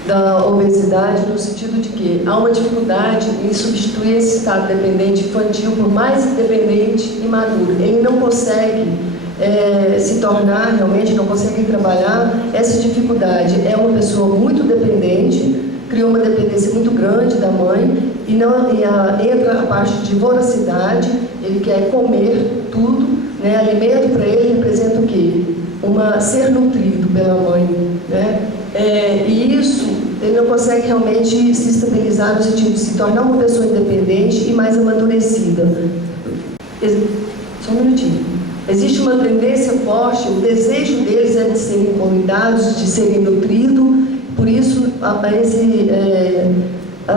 da obesidade, no sentido de que há uma dificuldade em substituir esse estado dependente infantil por mais independente e maduro. Ele não consegue se tornar, realmente não consegue trabalhar essa dificuldade. É uma pessoa muito dependente, criou uma dependência muito grande da mãe e entra a parte de voracidade, ele quer comer tudo, né? Alimento para ele representa o quê? Ser nutrido pela mãe, né? E isso, ele não consegue realmente se estabilizar no sentido de se tornar uma pessoa independente e mais amadurecida. Só um minutinho. Existe uma tendência forte, o desejo deles é de serem cuidados, de serem nutridos. Por isso, a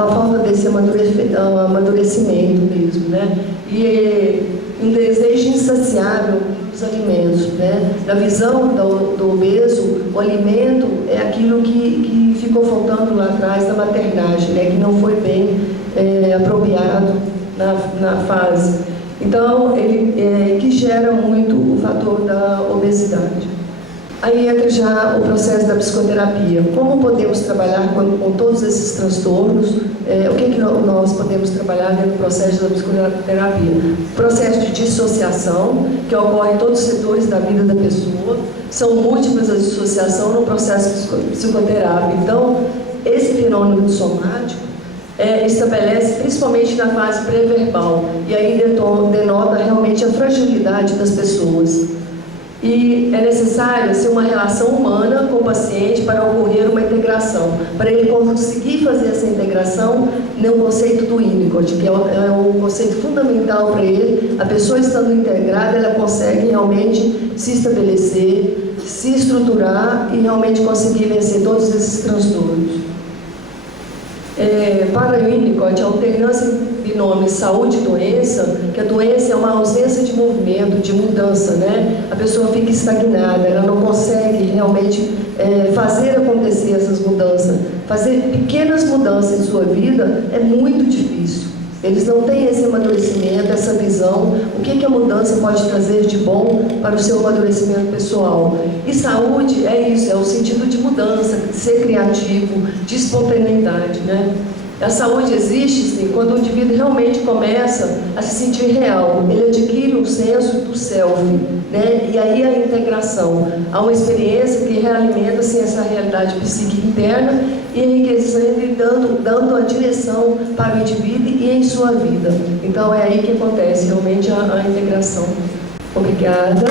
falta desse amadurecimento mesmo, né? E um desejo insaciável dos alimentos, né? Na visão do obeso, o alimento é aquilo que ficou faltando lá atrás da maternagem, né? Que não foi bem apropriado na fase. Então, que gera muito o fator da obesidade. Aí entra já o processo da psicoterapia. Como podemos trabalhar com todos esses transtornos? O que nós podemos trabalhar dentro do processo da psicoterapia? Processo de dissociação, que ocorre em todos os setores da vida da pessoa. São múltiplas as dissociações no processo psicoterápico. Então, esse fenômeno somático estabelece principalmente na fase pré-verbal. E aí denota realmente a fragilidade das pessoas. E é necessário ser uma relação humana com o paciente para ocorrer uma integração. Para ele conseguir fazer essa integração, no conceito do Winnicott, que é o conceito fundamental para ele, a pessoa estando integrada, ela consegue realmente se estabelecer, se estruturar e realmente conseguir vencer todos esses transtornos. Para Winnicott, a alternância de nome saúde e doença, que a doença é uma ausência de movimento, de mudança, né? A pessoa fica estagnada, ela não consegue realmente fazer acontecer essas mudanças. Fazer pequenas mudanças em sua vida é muito difícil. Eles não têm esse amadurecimento, essa visão, o que a mudança pode trazer de bom para o seu amadurecimento pessoal. E saúde é isso, é o sentido de mudança, de ser criativo, de espontaneidade, né? A saúde existe, sim, quando o indivíduo realmente começa a se sentir real, ele adquire um senso do self, né? E aí a integração, há uma experiência que realimenta assim, essa realidade psíquica interna e enriquecendo e dando a direção para o indivíduo e em sua vida. Então é aí que acontece realmente a integração. Obrigada.